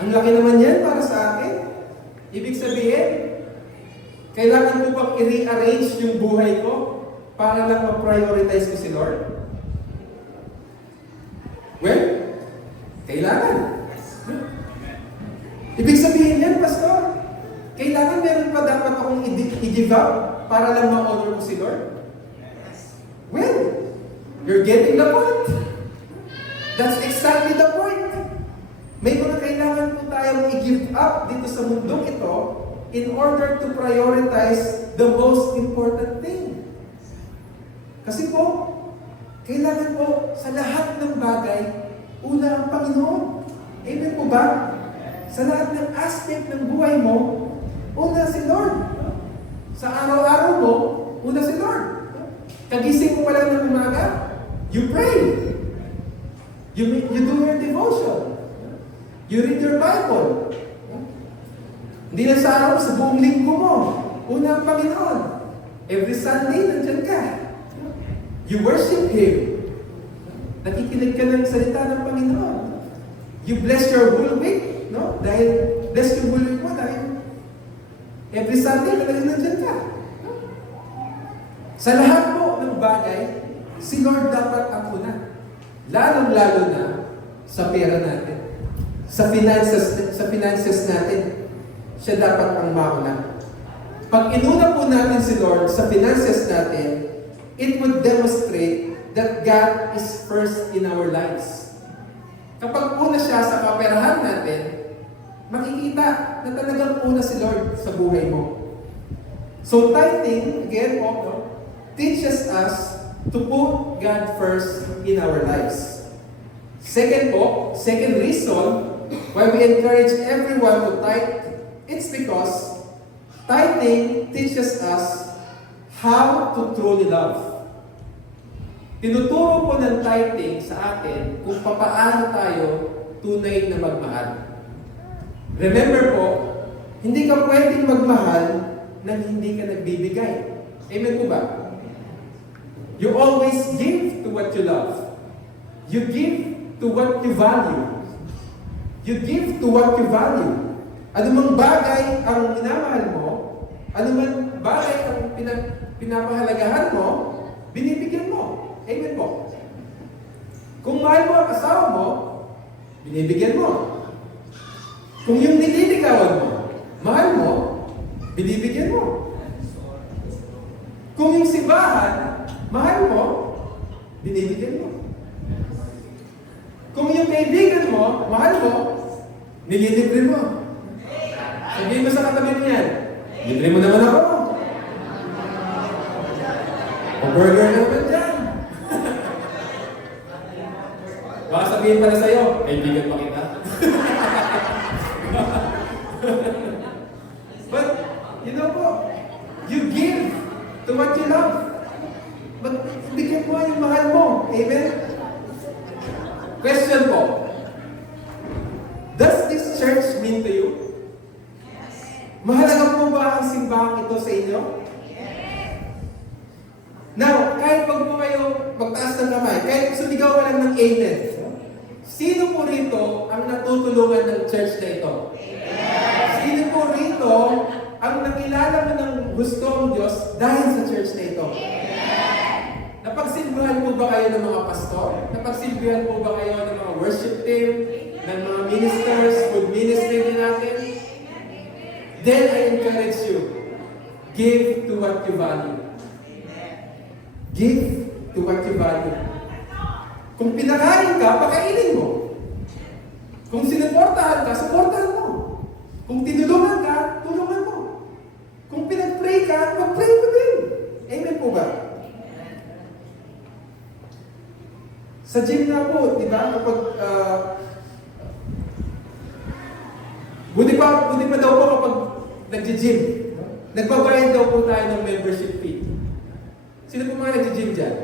Ang laki naman yan para sa akin. Ibig sabihin, kailangan ko bang i-rearrange yung buhay ko para lang ma-prioritize ko si Lord? Well, kailangan. Ibig sabihin yan, Pastor, kailangan meron pa dapat akong i-give up para lang ma-honor ko si Lord? Well, you're getting the point. That's exactly the point. May mga kailangan po tayong i-give up dito sa mundong ito in order to prioritize the most important thing. Kasi po, kailangan po sa lahat ng bagay, una ang Panginoon. Amen po ba? Sa lahat ng aspect ng buhay mo, una si Lord. Sa araw-araw mo, una si Lord. Kagising mo pala ng umaga, you pray. You do your devotion. You read your Bible. Hindi lang sa araw, sa buong linggo mo. Una ang Panginoon. Every Sunday, nandyan ka. You worship Him. Nakikinig ka ng salita ng Panginoon. You bless your whole week, no? Dahil, bless your whole week mo dahil every Sunday, nandyan ka. Sa lahat po ng bagay, si Lord dapat ang una. Lalong-lalo na sa pera natin. Sa finances natin, siya dapat ang mauna. Pag inuna po natin si Lord sa finances natin, it would demonstrate that God is first in our lives. Kapag una siya sa kaperahan natin, makikita na talagang una si Lord sa buhay mo. So tithing, again po, no, teaches us to put God first in our lives. Second reason why we encourage everyone to tithe, it's because tithing teaches us how to truly love. Tinuturo po ng tithing sa atin kung papaano tayo tunay na magmahal. Remember po, hindi ka pwedeng magmahal nang hindi ka nagbibigay. Amen po ba? You always give to what you love. You give to what you value. You give to what you value. Anumang bagay ang minamahal mo, anumang bagay ang pinapahalagahan mo, binibigyan mo. Amen po. Kung mahal mo ang asawa mo, binibigyan mo. Kung yung nililigawan mo, mahal mo, binibigyan mo. Kung yung simbahan, mahal mo, binibigyan mo. Kung yung kaibigan mo, mahal mo, nililibre mo. Sabihin mo sa katabi mo yan, libre mo naman ako. O burger naman dyan. Baka sabihin pala sa'yo, kaibigan pa kita. But, you know po, you give to what you love. But, bigyan mo yung mahal mo. Amen? Question po. Does this church mean to you? Mahalaga po ba ang simbahang ito sa inyo? Now, kahit pag po kayo magtaas ng kamay, kahit sumigaw ka lang ng amen, sino po rito ang natutulungan ng church na ito? Sino po rito ang nakilala mo ng gusto ng Diyos dahil sa church na ito? Napagsilbihan po ba kayo ng mga pastor? Napagsilbihan po ba kayo ng mga worship team? Ng mga ministers? Food ministry din natin? Then I encourage you, give to what you value. Give to what you value. Kung pinakain ka, pakainin mo. Kung sinuportahan ka, suportahan mo. Kung tinulungan ka, tulungan mo. Kung pinag-pray ka, mag-pray mo din. Amen po ba? Sa gym nga po, di ba, kapag buti pa daw po kapag nag-gym. Nagbabayad daw po tayo ng membership fee. Sino po mga nag-gym dyan?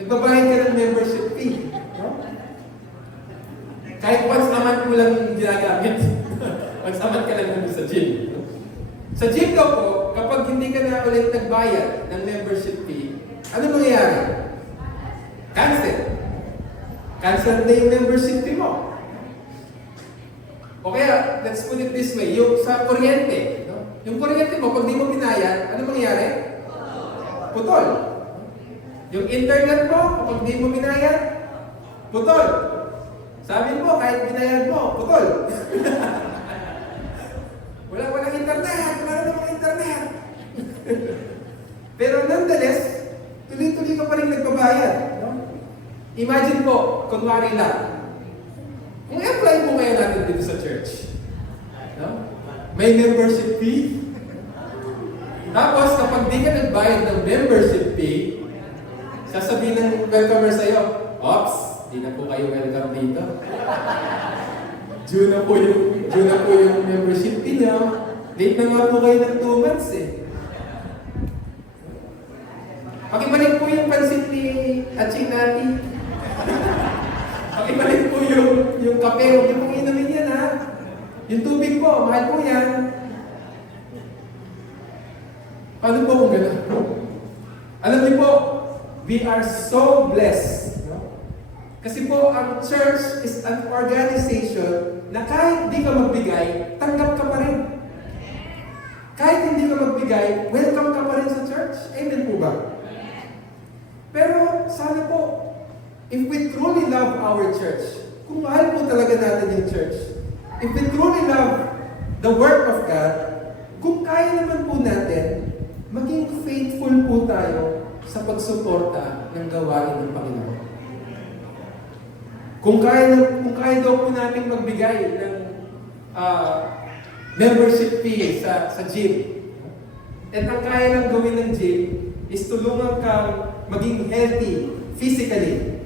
Nagbabayad ka ng membership fee. No? Kahit once a month mo lang ginagamit. Once a month ka lang naman sa gym. No? Sa gym daw po, kapag hindi ka na ulit nagbayad ng membership fee, ano mangyayari? Cancel. Cancel na yung membership fee mo. O kaya, let's put it this way, yung sa kuryente, no? Yung kuryente mo, pag di mo binayad, ano mangyayari? Putol. Yung internet mo, kapag di mo binayad, putol. Sabi mo, kahit binayad mo, putol. Walang internet, wala namang internet. Pero nonetheless, tuloy-tuloy ka pa rin nagbabayad. No? Imagine po, kunwari lang, kung apply mo kaya natin dito sa church? No? May membership fee. Tapos, kapag di ka nagbayad ng membership fee, sasabihin ng welcomer sa'yo, "Ops, di na po kayo welcome dito. Due na po yung membership fee niyo. Late na nga po kayo ng 2 months eh." Pakibalik po yung pansit ni Aching Nati. Pakibalik po yung kape. Huwag niyo pong inumin yan ha. Yung tubig po, mahal po yan. Paano po kung gano'n? Alam niyo po, we are so blessed. No? Kasi po, ang church is an organization na kahit di ka magbigay, tanggap ka pa rin. Kahit hindi ka magbigay, welcome ka pa rin sa church. Amen po ba? Pero sana po, if we truly love our church, kung mahal po talaga natin yung church, if we truly love the work of God, kung kaya naman po natin, maging faithful po tayo sa pagsuporta ng gawain ng Panginoon. Kung kaya daw po natin magbigay ng membership fee sa gym, at ang kaya lang gawin ng gym is tulungan kang maging healthy physically.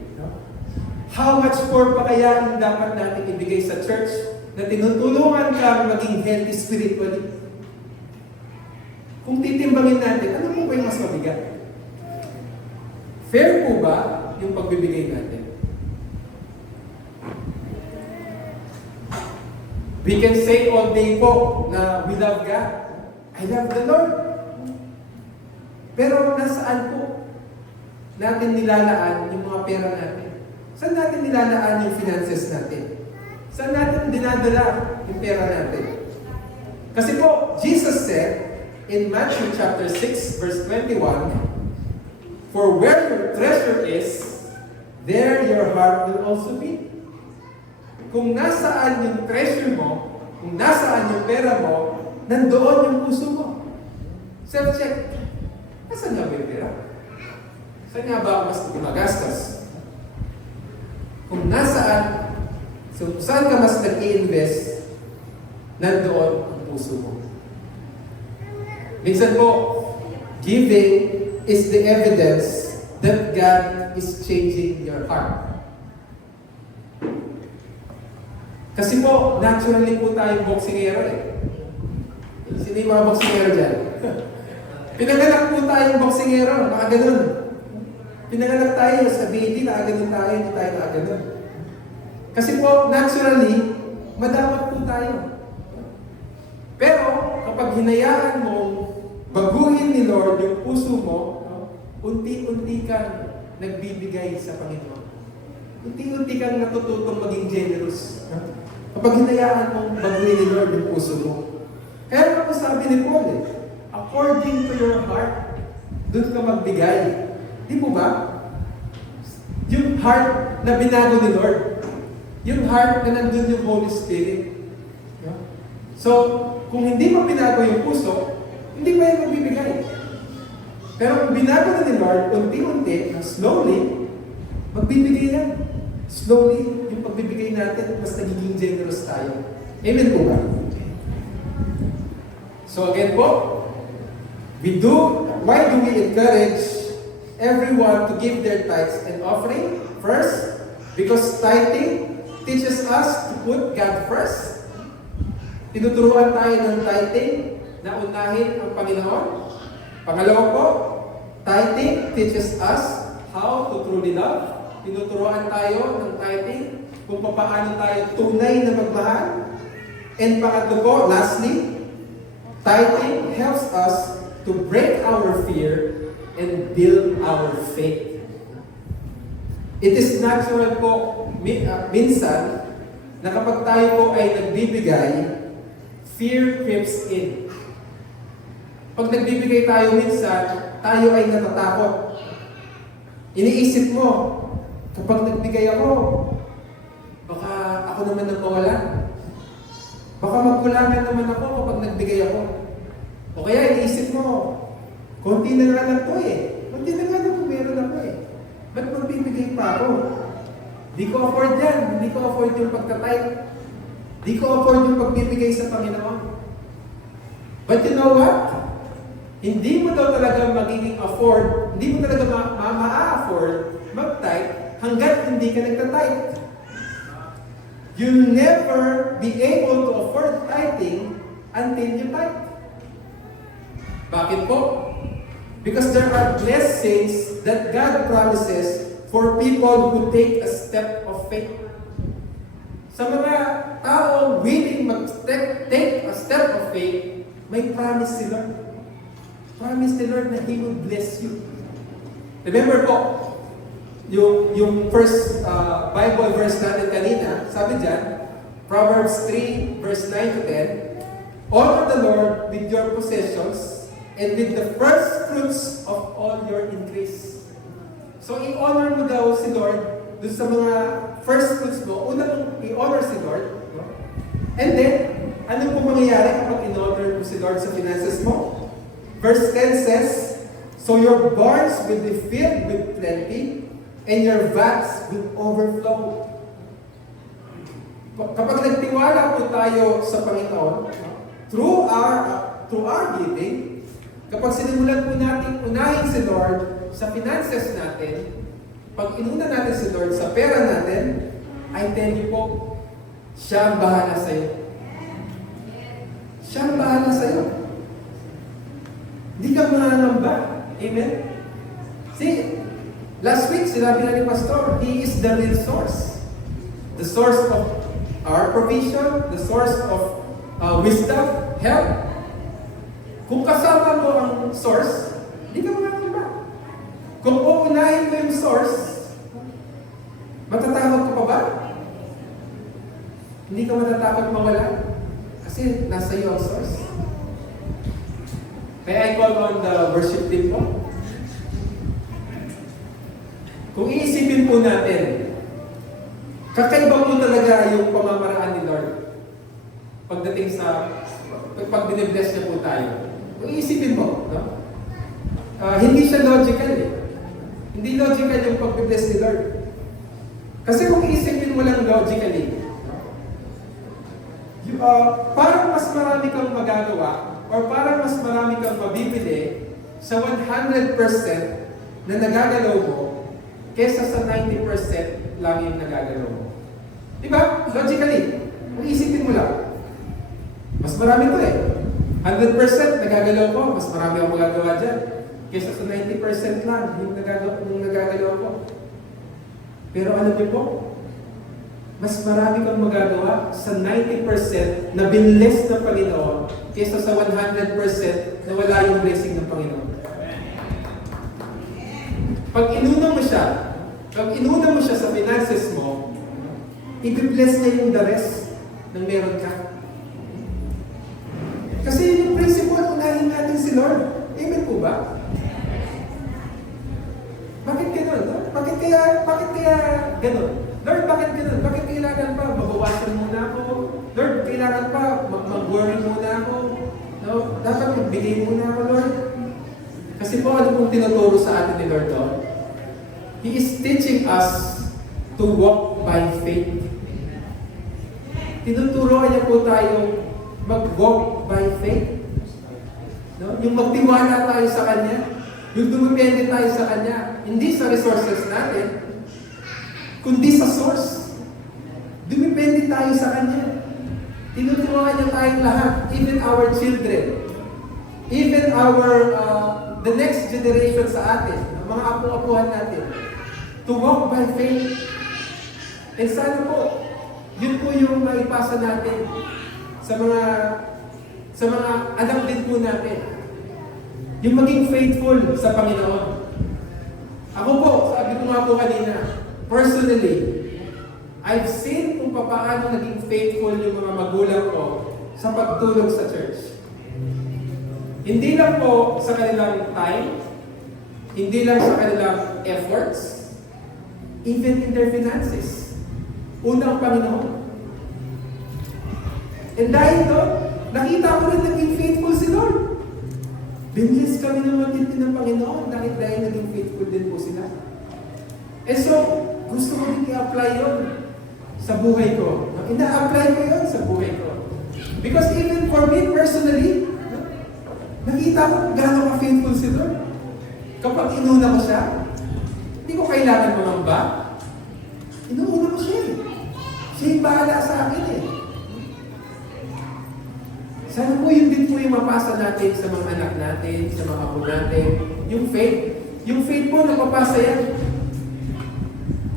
How much more pa kaya ang dapat natin ibigay sa church na tinutulungan kang maging healthy spiritually? Kung titimbangin natin, ano po ba yung mas mabigat? Fair po ba yung pagbibigay natin? We can say all day po na we love God. I love the Lord. Pero nasaan po natin nilalaan yung mga pera natin? Saan natin nilalaan yung finances natin? Saan natin dinadala yung pera natin? Kasi po, Jesus said in Matthew chapter 6 verse 21, "For where your treasure is, there your heart will also be." Kung nasaan yung treasure mo, kung nasaan yung pera mo, nandoon yung puso mo. Self-check. Nasaan nga ba yung pera? Saan nga ba ako mas gumagastos? Kung nasaan, so saan ka mas nag-i-invest, nandoon ang puso mo. Minsan po, giving is the evidence that God is changing your heart. Kasi po, naturally po tayong boksingero eh. Sino yung mga boksingero dyan? Pinanganak po tayong boksingero, nakaganon. Pinanganak tayo sa baby, nakaganon tayo, hindi tayo nakaganon. Kasi po, naturally, madapat po tayo. Pero, kapag hinayaan mo, baguhin ni Lord yung puso mo, unti-unti kang nagbibigay sa Panginoon. Unti-unti kang natututong maging generous. Kapag hinayaan mong baguhin ni Lord yung puso mo. Kaya ako sabi ni Paul according to your heart, doon ka magbigay. Di mo ba? Yung heart na binago ni Lord. Yung heart na nandun yung Holy Spirit. So, kung hindi mo binago yung puso, hindi pa yung magbibigay. Pero kung binago na ni Lord, unti-unti, slowly, magbibigay yan. Slowly, yung pagbibigay natin, mas nagiging generous tayo. Amen po ba? So again po, why do we encourage everyone to give their tithes and offering? First, because tithing teaches us to put God first. Tinuturuan tayo ng tithing na unahin ang Panginoon. Pangalawa po, tithing teaches us how to truly love. Tinuturuan tayo ng tithing kung paano tayo tunay na magmahal. And pangatlo po, lastly, tithing helps us to break our fear and build our faith. It is natural po, minsan, na kapag tayo po ay nagbibigay, fear creeps in. Pag nagbibigay tayo minsan, tayo ay natatakot. Iniisip mo, kapag nagbigay ako, baka ako naman ang mawalan. Baka magkulangan naman ako kapag nagbigay ako. O kaya iniisip mo, konti na nga lang to eh. Konti na nga lang kung meron ako eh. Ba't magbibigay pa ako? Hindi ko afford yan. Hindi ko afford yung pagtatay. Di ko afford yung pagbibigay sa Panginoon. But you know what? Hindi mo daw talaga magiging afford, hindi mo talaga ma-afford mag-tithe hanggat hindi ka nagta-tithe. You'll never be able to afford tithing until you tithe. Bakit po? Because there are blessings that God promises for people who take a step of faith. Sa mga tao willing take a step of faith, may promise si Lord. Promise ni Lord na He will bless you. Remember po, yung first Bible verse natin kanina, sabi dyan, Proverbs 3 verse 9 to 10, honor the Lord with your possessions and with the first fruits of all your increase. So, i-honor mo daw si Lord dun sa mga first fruits mo. Una mong i-honor si Lord. No? And then, ano po mangyayari kapag in-honor mo si Lord sa finances mo? Verse 10 says, so your barns will be filled with plenty, and your vats will overflow. Kapag nagtiwala po tayo sa Panginoon, through our giving, kapag sinimulan po natin unahin si Lord sa finances natin, pag inuna natin si Lord sa pera natin, I tell you po, siya ang bahala sa'yo. Siya ang bahala sa'yo. Hindi ka mananamba. Amen? See, last week, sinabi na ni Pastor, He is the real source. The source of our provision, the source of wisdom, help. Kung kasama mo ang source, hindi ka mananamba. Kung uunahin mo yung source, matatakot ka pa ba? Hindi ka matatakot mawala. Kasi nasa iyo ang source. May I call on the worship team po? Kung iisipin po natin, kakaiba po talaga yung pamamaraan ni Lord pagdating sa, pag binibless niya po tayo. Kung iisipin mo, no? Hindi siya logical eh. Hindi logical yung pag-bless ni Lord. Kasi kung iisipin mo lang logically, parang mas marami kang magagawa or parang mas marami kang mabibili sa 100% na nagagalaw mo kesa sa 90% lang yung nagagalaw mo. Diba? Logically. Kung isipin mo lang, mas marami to eh. 100% nagagalaw ko, mas marami akong magagawa dyan. Kesa sa 90% lang yung nagagalaw ko. Pero alam niyo po, mas marami kang magagawa sa 90% na binless ng Panginoon kesa sa 100% na wala yung blessing ng Panginoon. Pag inuna mo siya sa finances mo, i-bless niya yung the rest ng meron ka. Kasi yung principle, unahin natin si Lord. Amen po ba? Bakit gano'n? No? Bakit kaya gano'n? Lord, bakit gano'n? Bakit kailangan pa? Mabawasan muna ako. Lord, kailangan pa mag-worry muna ako. No? Dapat magbigay muna ako, Lord. Kasi po, ano pong tinuturo sa atin ni Lord, no? He is teaching us to walk by faith. Tinuturoan niya po tayo mag-walk by faith. No? Yung magtiwala tayo sa Kanya. Yung dumipende tayo sa Kanya. Hindi sa resources natin, kundi sa source. Dumipende tayo sa Kanya. Tinuturoan niya tayong lahat, even our children, even the next generation sa atin, mga apu-apuhan natin, to walk by faith. And sana po, yun po yung maipasa natin sa mga anak din po natin. Yung maging faithful sa Panginoon. Ako po, sabi ko nga po kanina, personally, I've seen kung paano naging faithful yung mga magulang ko sa pagtulong sa church. Hindi lang po sa kanilang time, hindi lang sa kanilang efforts, even in their finances. Unang Panginoon. And dahil doon, nakita ko rin naging faithful si Lord. Binlis kami ng matindi ng Panginoon dahil naging faithful din po sila. And so, gusto ko din i-apply yun sa buhay ko. Ina-apply ko yun sa buhay ko. Because even for me personally, nakita ko gano'n ka-faithful si Lord. Kapag inuna ko siya, hindi ko kailangan mangamba. Inuuna ko siya eh. Siya yung bahala sa akin eh. Sana po yun din po yung mapasa natin sa mga anak natin, sa mga apo natin. Yung faith. Yung faith po, napapasa yan.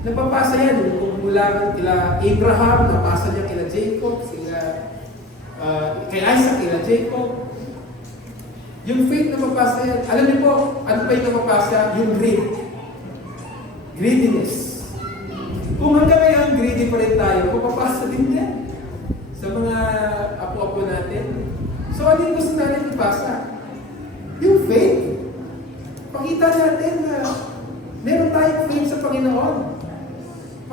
Napapasa yan. Kung mula kila Abraham, napasa niya kila Jacob, kay Isaac, kila Jacob. Yung faith napapasa yan. Alam niyo po, ano pa yung napapasa? Yung greed. Greediness. Kung hanggang ngayon, greedy pa rin tayo, papapasa din yan sa mga apo-apo natin. So, ano yung gusto natin ipasa? Yung faith. Pakita natin na meron tayong faith sa Panginoon.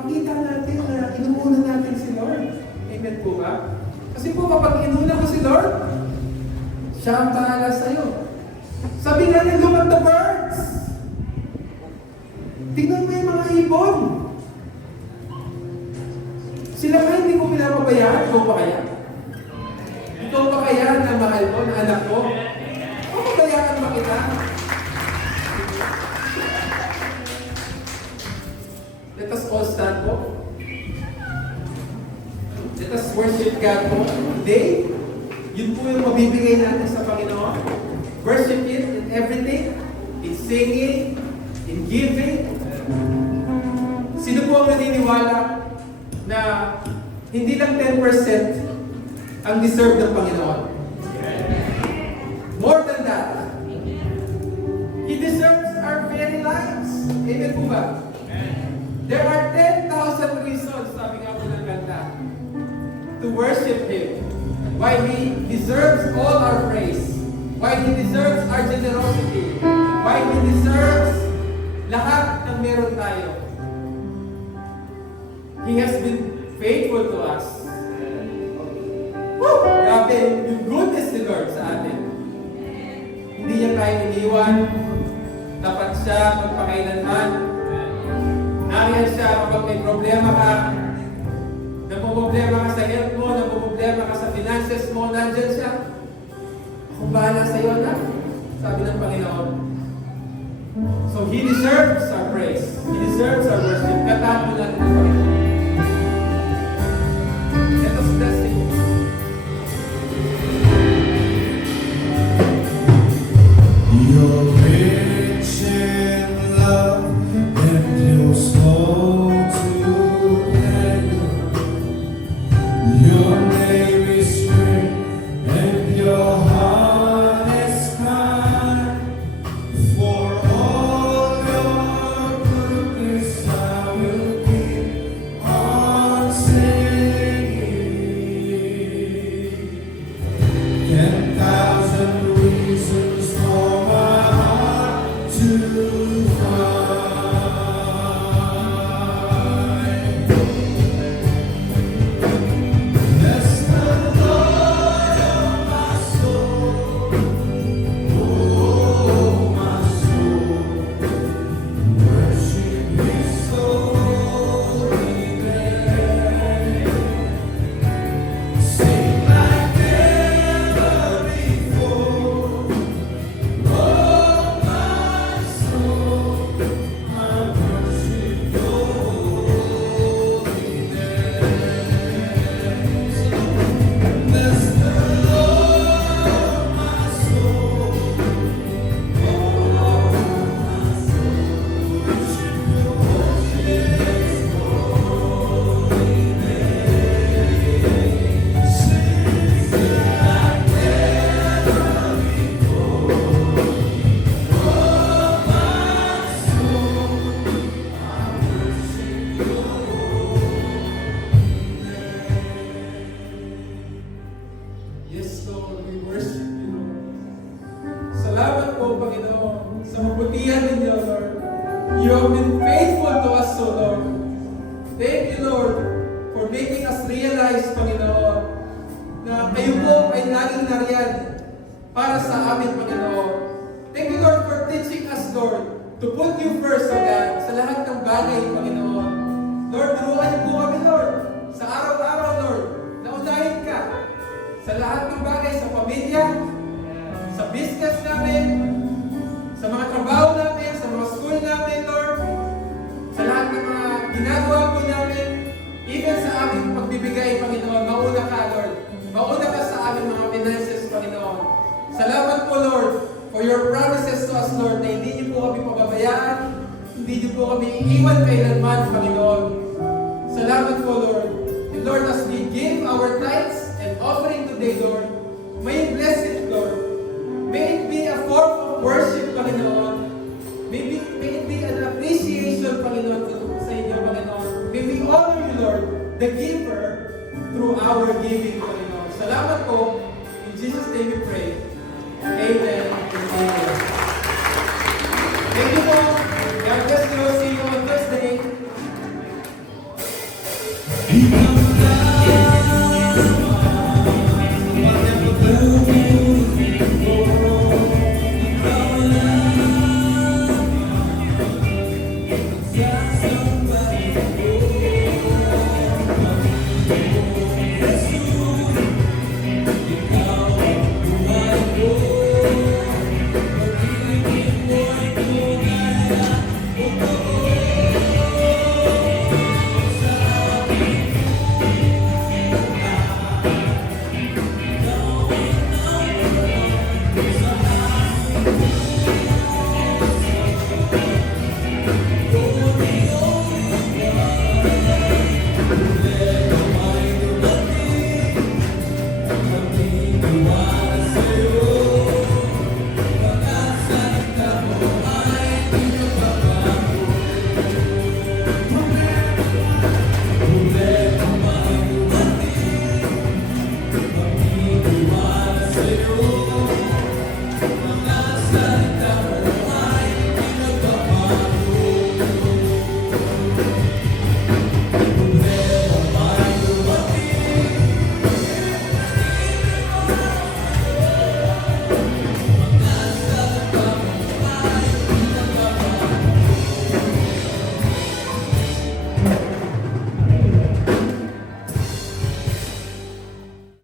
Pakita natin na inuuna natin si Lord. Amen po ba? Kasi po kapag inuna ko si Lord, siya ang bahala sa'yo. Sabi nga niya, look at the birds. Tingnan mo yung mga ibon. Sila nga hindi ko pinapabayaan. Ikaw pa kaya? Ikaw pa kaya na mahal ko, na anak ko? Papabayaan ba kita? Let us all stand po. Let us worship God po. Today, yun po yung mabibigay natin sa Panginoon. Worship Him in everything. In singing, in giving. Sino po ang naniniwala na hindi lang 10% ang deserve ng Panginoon? More than that. He deserves our very lives. Amen po ba? There are 10,000 reasons, sabi nga po ng kanta, to worship Him. Why He deserves all our praise. Why He deserves our generosity. Why He deserves lahat ng meron tayo. He has been faithful to us. Woo! Grabe, yung goodness ni Lord sa atin. Hindi niya tayo iniwan. Tapat siya magpakailanman. Nariyan siya kapag may problema ka. Nagpo-problema ka sa health mo, nagpo-problema ka sa finances mo, nandyan siya. Ako bahala sa iyo na, sabi ng Panginoon. So He deserves our praise. He deserves our worship. Katahan mo natin ng Panginoon. Let us bless Him. You're rich in love and you're slow to anger. Your name is great and your heart is kind. For all your goodness I will keep on singing. 10,000 reasons for my heart to find. Bless the Lord, oh my soul, oh my soul, worship His holy name. Sing like never before, oh my soul, I worship Your holy name. Bless the Lord, my soul, oh my soul, worship Your holy name. Sing like never before, oh my soul, I worship Your Yes, Lord, we worship You, Lord. Salamat po, Panginoon, sa mabutihan ninyo, Lord. You have been faithful to us, O Lord. Thank You, Lord, for making us realize, Panginoon, na kayo po ay laging nariyan para sa amin, Panginoon. Thank You, Lord, for teaching us, Lord, to put You first, O God, sa lahat ng bagay, Panginoon. Lord, turuan Niyo po kami, Lord, sa araw-araw, Lord, na unahin ka sa lahat ng bagay, sa pamilya, sa business namin, sa mga trabaho namin, sa mga school namin, Lord, sa lahat ng mga ginagawa po namin, even sa aming pagbibigay, Panginoon, mauna ka, Lord. Mauna ka sa aming mga finances, Panginoon. Salamat po, Lord, for your promises to us, Lord, na hindi niyo po kami pababayaan, hindi niyo po kami iiwan kailanman, Panginoon. Salamat po, Lord. And Lord, as we give our tithes and offering today, Lord, may you bless it, Lord. May it be a form of worship, Panginoon. May it be an appreciation, Panginoon, sa inyo, Panginoon. May we honor you, Lord, the giver, through our giving, Panginoon. Salamat po. In Jesus' name we pray. Amen.